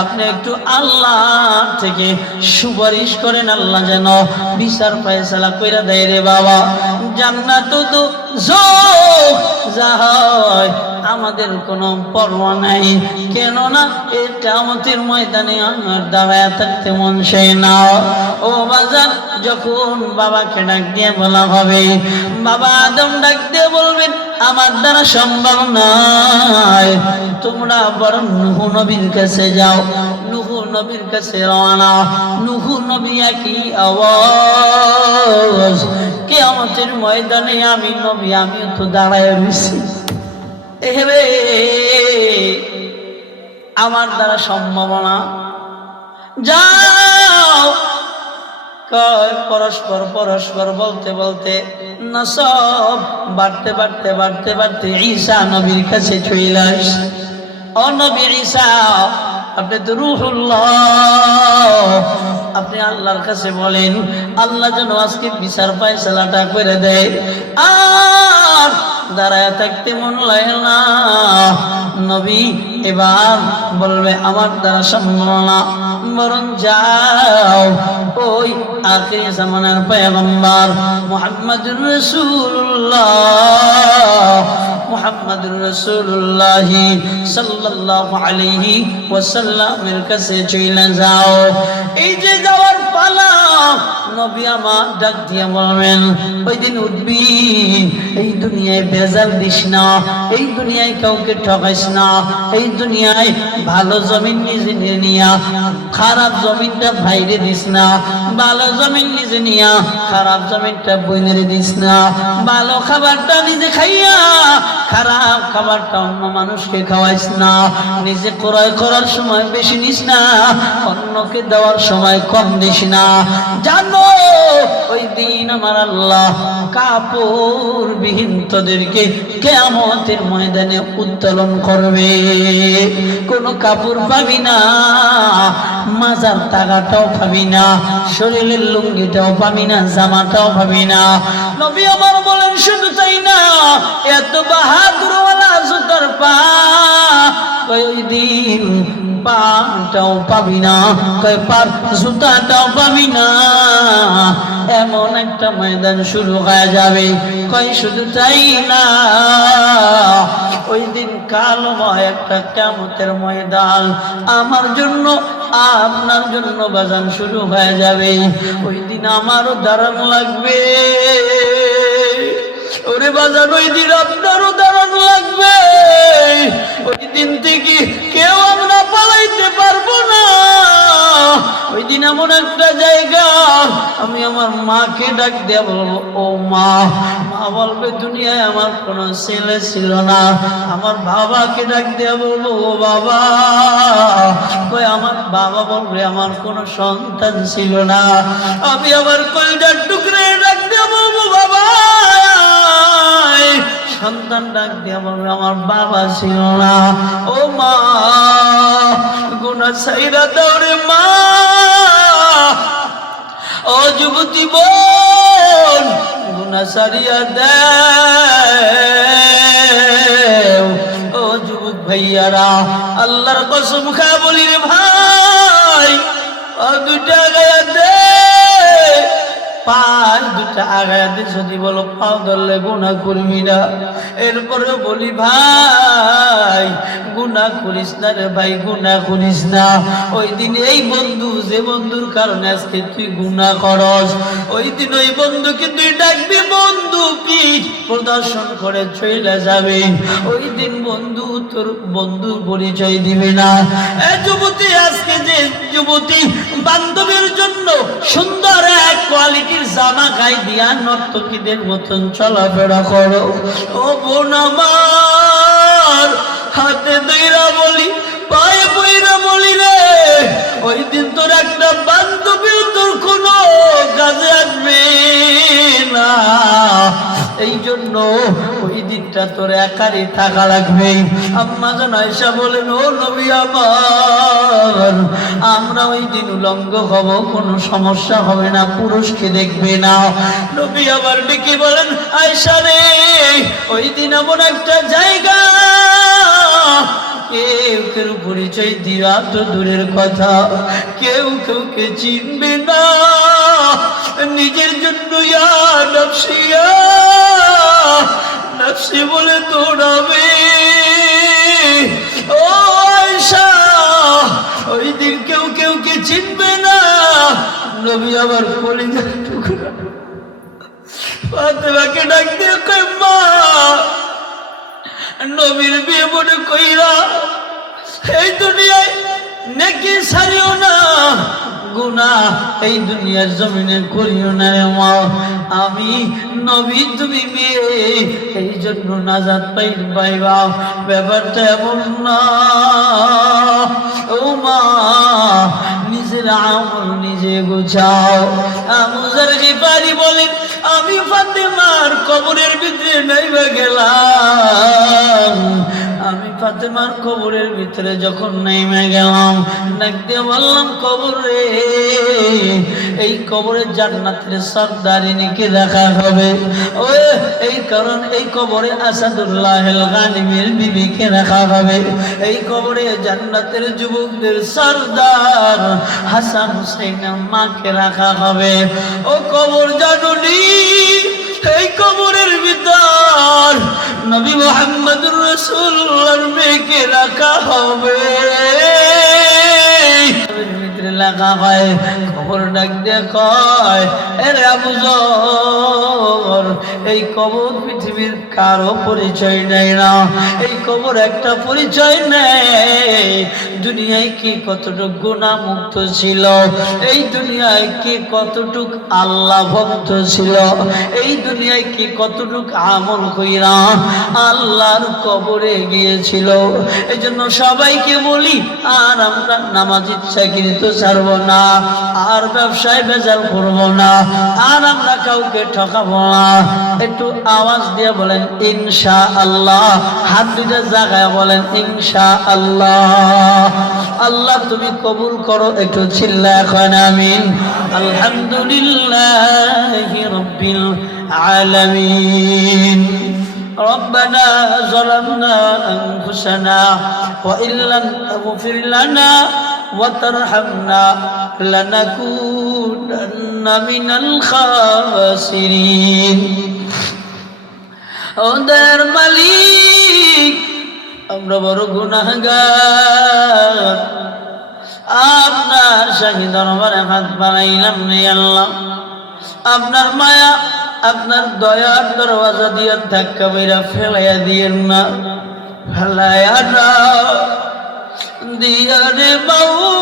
আপনি একটু আল্লাহ থেকে সুপারিশ করেন, আল্লাহ যেন বিচার ফয়সালা কইরা দেয় রে বাবা। জান্নাত তো যা হয় আমাদের কোনো পরোয়া নাই, কেননা এই কিয়ামতের ময়দানে আমার দাঁড়ায় থাকতে মন চায় না। ও বাজার, যখন বাবাকে ডাক দিয়ে বলা হবে, বাবা আদম ডাক দিয়ে বলবেন, আমার দ্বারা সম্ভব নয়, তোমরা বরং নূহ নবীর কাছে যাও। নূহ নবীর কাছে রওনা। নূহ নবী একই আওয়াজ, কিয়ামতের ময়দানে আমি নবী, আমিও তো দাঁড়ায় রয়েছি, এরে আমার দ্বারা সম্ভব না, যাও। পরস্পর পরস্পর বলতে বলতে নসব বাড়তে বাড়তে বাড়তে বাড়তে ঈসা নবীর কাছে চলে আসে। ও নবী ঈসা, আপনি তো রূহুল্লাহ, আপনি আল্লাহর কাছে বলেন, আল্লাহ যেন আজকে বিচার ফয়সালাটা করে দেয়। আর দাঁড়ায় থাকতে মন লাগে না। নবী এবার বলবে, আমার দ্বারা সম্ভব না, বরং যাও ওই আখির জামানার পয়গম্বর মুহাম্মদুর রাসূলুল্লাহ, মুহাম্মদুর রাসূলুল্লাহ সাল্লাল্লাহু আলাইহি ওয়াসাল্লামের কাছে চলে যাও। এই যে যাওয়ার পালা, নবী আমার ডাক দিয়ে বলবেন, ওই দিন উঠবি, এই দুনিয়ায় বেজাল দিস না, এই দুনিয়ায় কাউকে ঠকাইস না, এই দুনিয়ায় ভালো জমিন নিজে নিয়া খারাপ জমিনটা ভাইরে দিস না, ভালো জমিন নিজে নিয়া খারাপ জমিনটা বইনেরে দিস না, ভালো খাবারটা নিজে খাইয়া খারাপ খাবারটা অন্য মানুষকে খাওয়াইস না, নিজে ক্রয় করার সময় বেশি নিস না, অন্যকে দেওয়ার সময় কম দিস না। জানো ওই দিন আমার আল্লাহ কাপড় বিহীন তোদেরকে কিয়ামতের ময়দানে উত্তোলন করবে। কোনো কাপড় পাবি না, মাজার তাগাটাও পাবি না, শরীরের লুঙ্গিটাও পাবি না, জামাটাও পাবি না। নবী আমার বলেন, শুধু তাই না, এত বাহাদুরওয়ালা জুতার পা, ওই দিন পাটাও পাবি না, পার জুতাটাও পাবি না। এমন একটা ময়দান শুরু হয়ে যাবে। কই শুধু তাই না, ওই দিন কালময় একটা কিয়ামতের ময়দান আমার জন্য আপনার জন্য বাজান শুরু হয়ে যাবে। ওই দিন আমারও দাঁড়ান লাগবে। ওরে বাজান, ওই দিন আপনারও দাঁড়ান লাগবে। ওই দিন থেকে কেউ আমরা পালাইতে পারবো না। ওই দিন এমন একটা জায়গা, আমি আমার মাকে ডাক দিয়ে বলবো, ও মা। মা বলবে, দুনিয়ায় আমার কোনো ছেলে ছিল না। আমার বাবাকে ডাক দিয়ে বলবো, ও বাবা। কই আমার বাবা বলবে, আমার কোনো সন্তান ছিল না। আমি আমার কলিজার টুকরে ডাক দিয়ে বলবো, বাবা। সন্তান ডাক দিয়ে বলবে, আমার বাবা ছিল না। ও মা, গুনাহ ছাইরা দাও রে মা। ও যুবতী বোন, গুনাহ ছাড়িয়া দাও। ও যুবক ভাই ভাইয়ারা, আল্লাহর কসম খায় বলি রে ভাই, দুটা গায়া দে, পাঁচ দুটা আগায় দে, যদি বলো পাও ধরলে গুনাহ করবি না। এরপরে বলি ভাই গুনাহ করিস না রে ভাই, গুনাহ করিস না। ওই দিন এই বন্ধু, যে বন্ধুর কারণে আজকে তুই গুনাহ করস, ওই দিন ওই বন্ধুকে তুই ডাকবি, বন্ধু পিঠ প্রদর্শন করে চলে যাবে। ওই দিন বন্ধু তোর বন্ধুর পরিচয় দিবে না। এ যুবতী, আজকে যে যুবতী বান্ধবীর জন্য সুন্দর এক কোয়ালিটির জামা গায়ে দিয়া নর্তকীদের মতন চলাফেরা করো, ও বোন আমার, হাতে দইরা বলি, পায়ে বইরা বলি রে, ওই দিন তোর একটা বান্ধবী তোর কোনো কাজে আসবে না। এই জন্য ওই দিনটা তোর একারই থাকা লাগবে। আম্মা জান আয়েশা বলেন, ও নবী আমার, আমরা ওই দিন উলঙ্গ হব, কোনো সমস্যা হবে না, পুরুষকে দেখবে না। নবী আবার ডেকে বলেন, আয়েশা রে, ওই দিন এমন একটা জায়গা, কেউ কেউ পরিচয় দিয়া তো দূরের কথা, কেউ কেউকে চিনবে না। নিজের জন্য ইয়া নফসি ইয়া নফসি বলে দৌড়াবে। ও আয়েশা, ওই দিন কেউ কেউকে চিনবে না। নবী আবার কলিজার টুকরা ফাতেমাকে ডাক দিয়ে কয়, মা, নবীর বিয়ে মনে কইরা এই দুনিয়ায় নেকি ছাড়িও না, গুনাহ এই দুনিয়ার জমিনে করিও না রে মা। আমি নবী, তুমি মেয়ে, এই জন্য নাজাত পাইবা। ব্যাপারটা এমন না ও মা, নিজের আমল নিজে গুছাও। আবু যর গিফারি বলেন, আমি ফাতেমার কবরের ভিতরে নাইবা গেলাম, আমি ফাতেমার কবরের ভিতরে যখন নেমে গেলাম, ডাকতে বললাম, কবর রে, এই কবরে জান্নাতের সরদারিনীকে রাখা হবে। ও এই কারণ এই কবরে আসাদুল্লাহিল গানিমের বিবিকে রাখা হবে। এই কবরে জান্নাতের যুবকদের সরদার হাসান হুসাইনের মাকে রাখা হবে। ও কবর জানুনি, এই কবরের ভিতর নবী মুহাম্মদুর রাসূলুল্লাহর মেয়েকে রাখা হবে। লাগা হয়, কবর ডাক দিয়ে কয়, এরে আবু যর, এই কবর পৃথিবীর কারো পরিচয় নেই না, এই কবর একটা পরিচয় নেই। দুনিয়ায় কে কতটুক গুনাহ মুক্ত ছিল, এই দুনিয়ায় কে কতটুক আল্লাহ ভক্ত ছিল, এই দুনিয়ায় কে কতটুক আমল কইরা আল্লাহর কবরে গিয়েছিল। এই জন্য সবাইকে বলি, আর আমরা নামাজ ইচ্ছাকৃত ছাড়ব না, আর ব্যবসায় ভেজাল করব না, আর আমরা কাউকে ঠকাবো না। একটু আওয়াজ দিয়ে বলেন ইনশাআল্লাহ, হাত দুইটা জায়গায় বলেন ইনশাআল্লাহ। আল্লাহ তুমি কবুল করো, একটু চিল্লায় এখন আমিন। আলহামদুলিল্লাহি রাব্বিল আলামিন। ربنا ظلمنا أنفسنا وإن لم تغفر لنا وترحمنا لنكونن من الخاسرين। ওদের মালিক, আমরা বড় গুনাহগার, আপনার শাহী দরবারে হাত বাড়াইলাম রে আল্লাহ। আপনার মায়া, আপনার দয়ার দরওয়াজা দিয়ে ধাক্কা মেরা ফেলাইয়া দিয়েন না, ফেলাইয়া না দিয়া রে বাবু।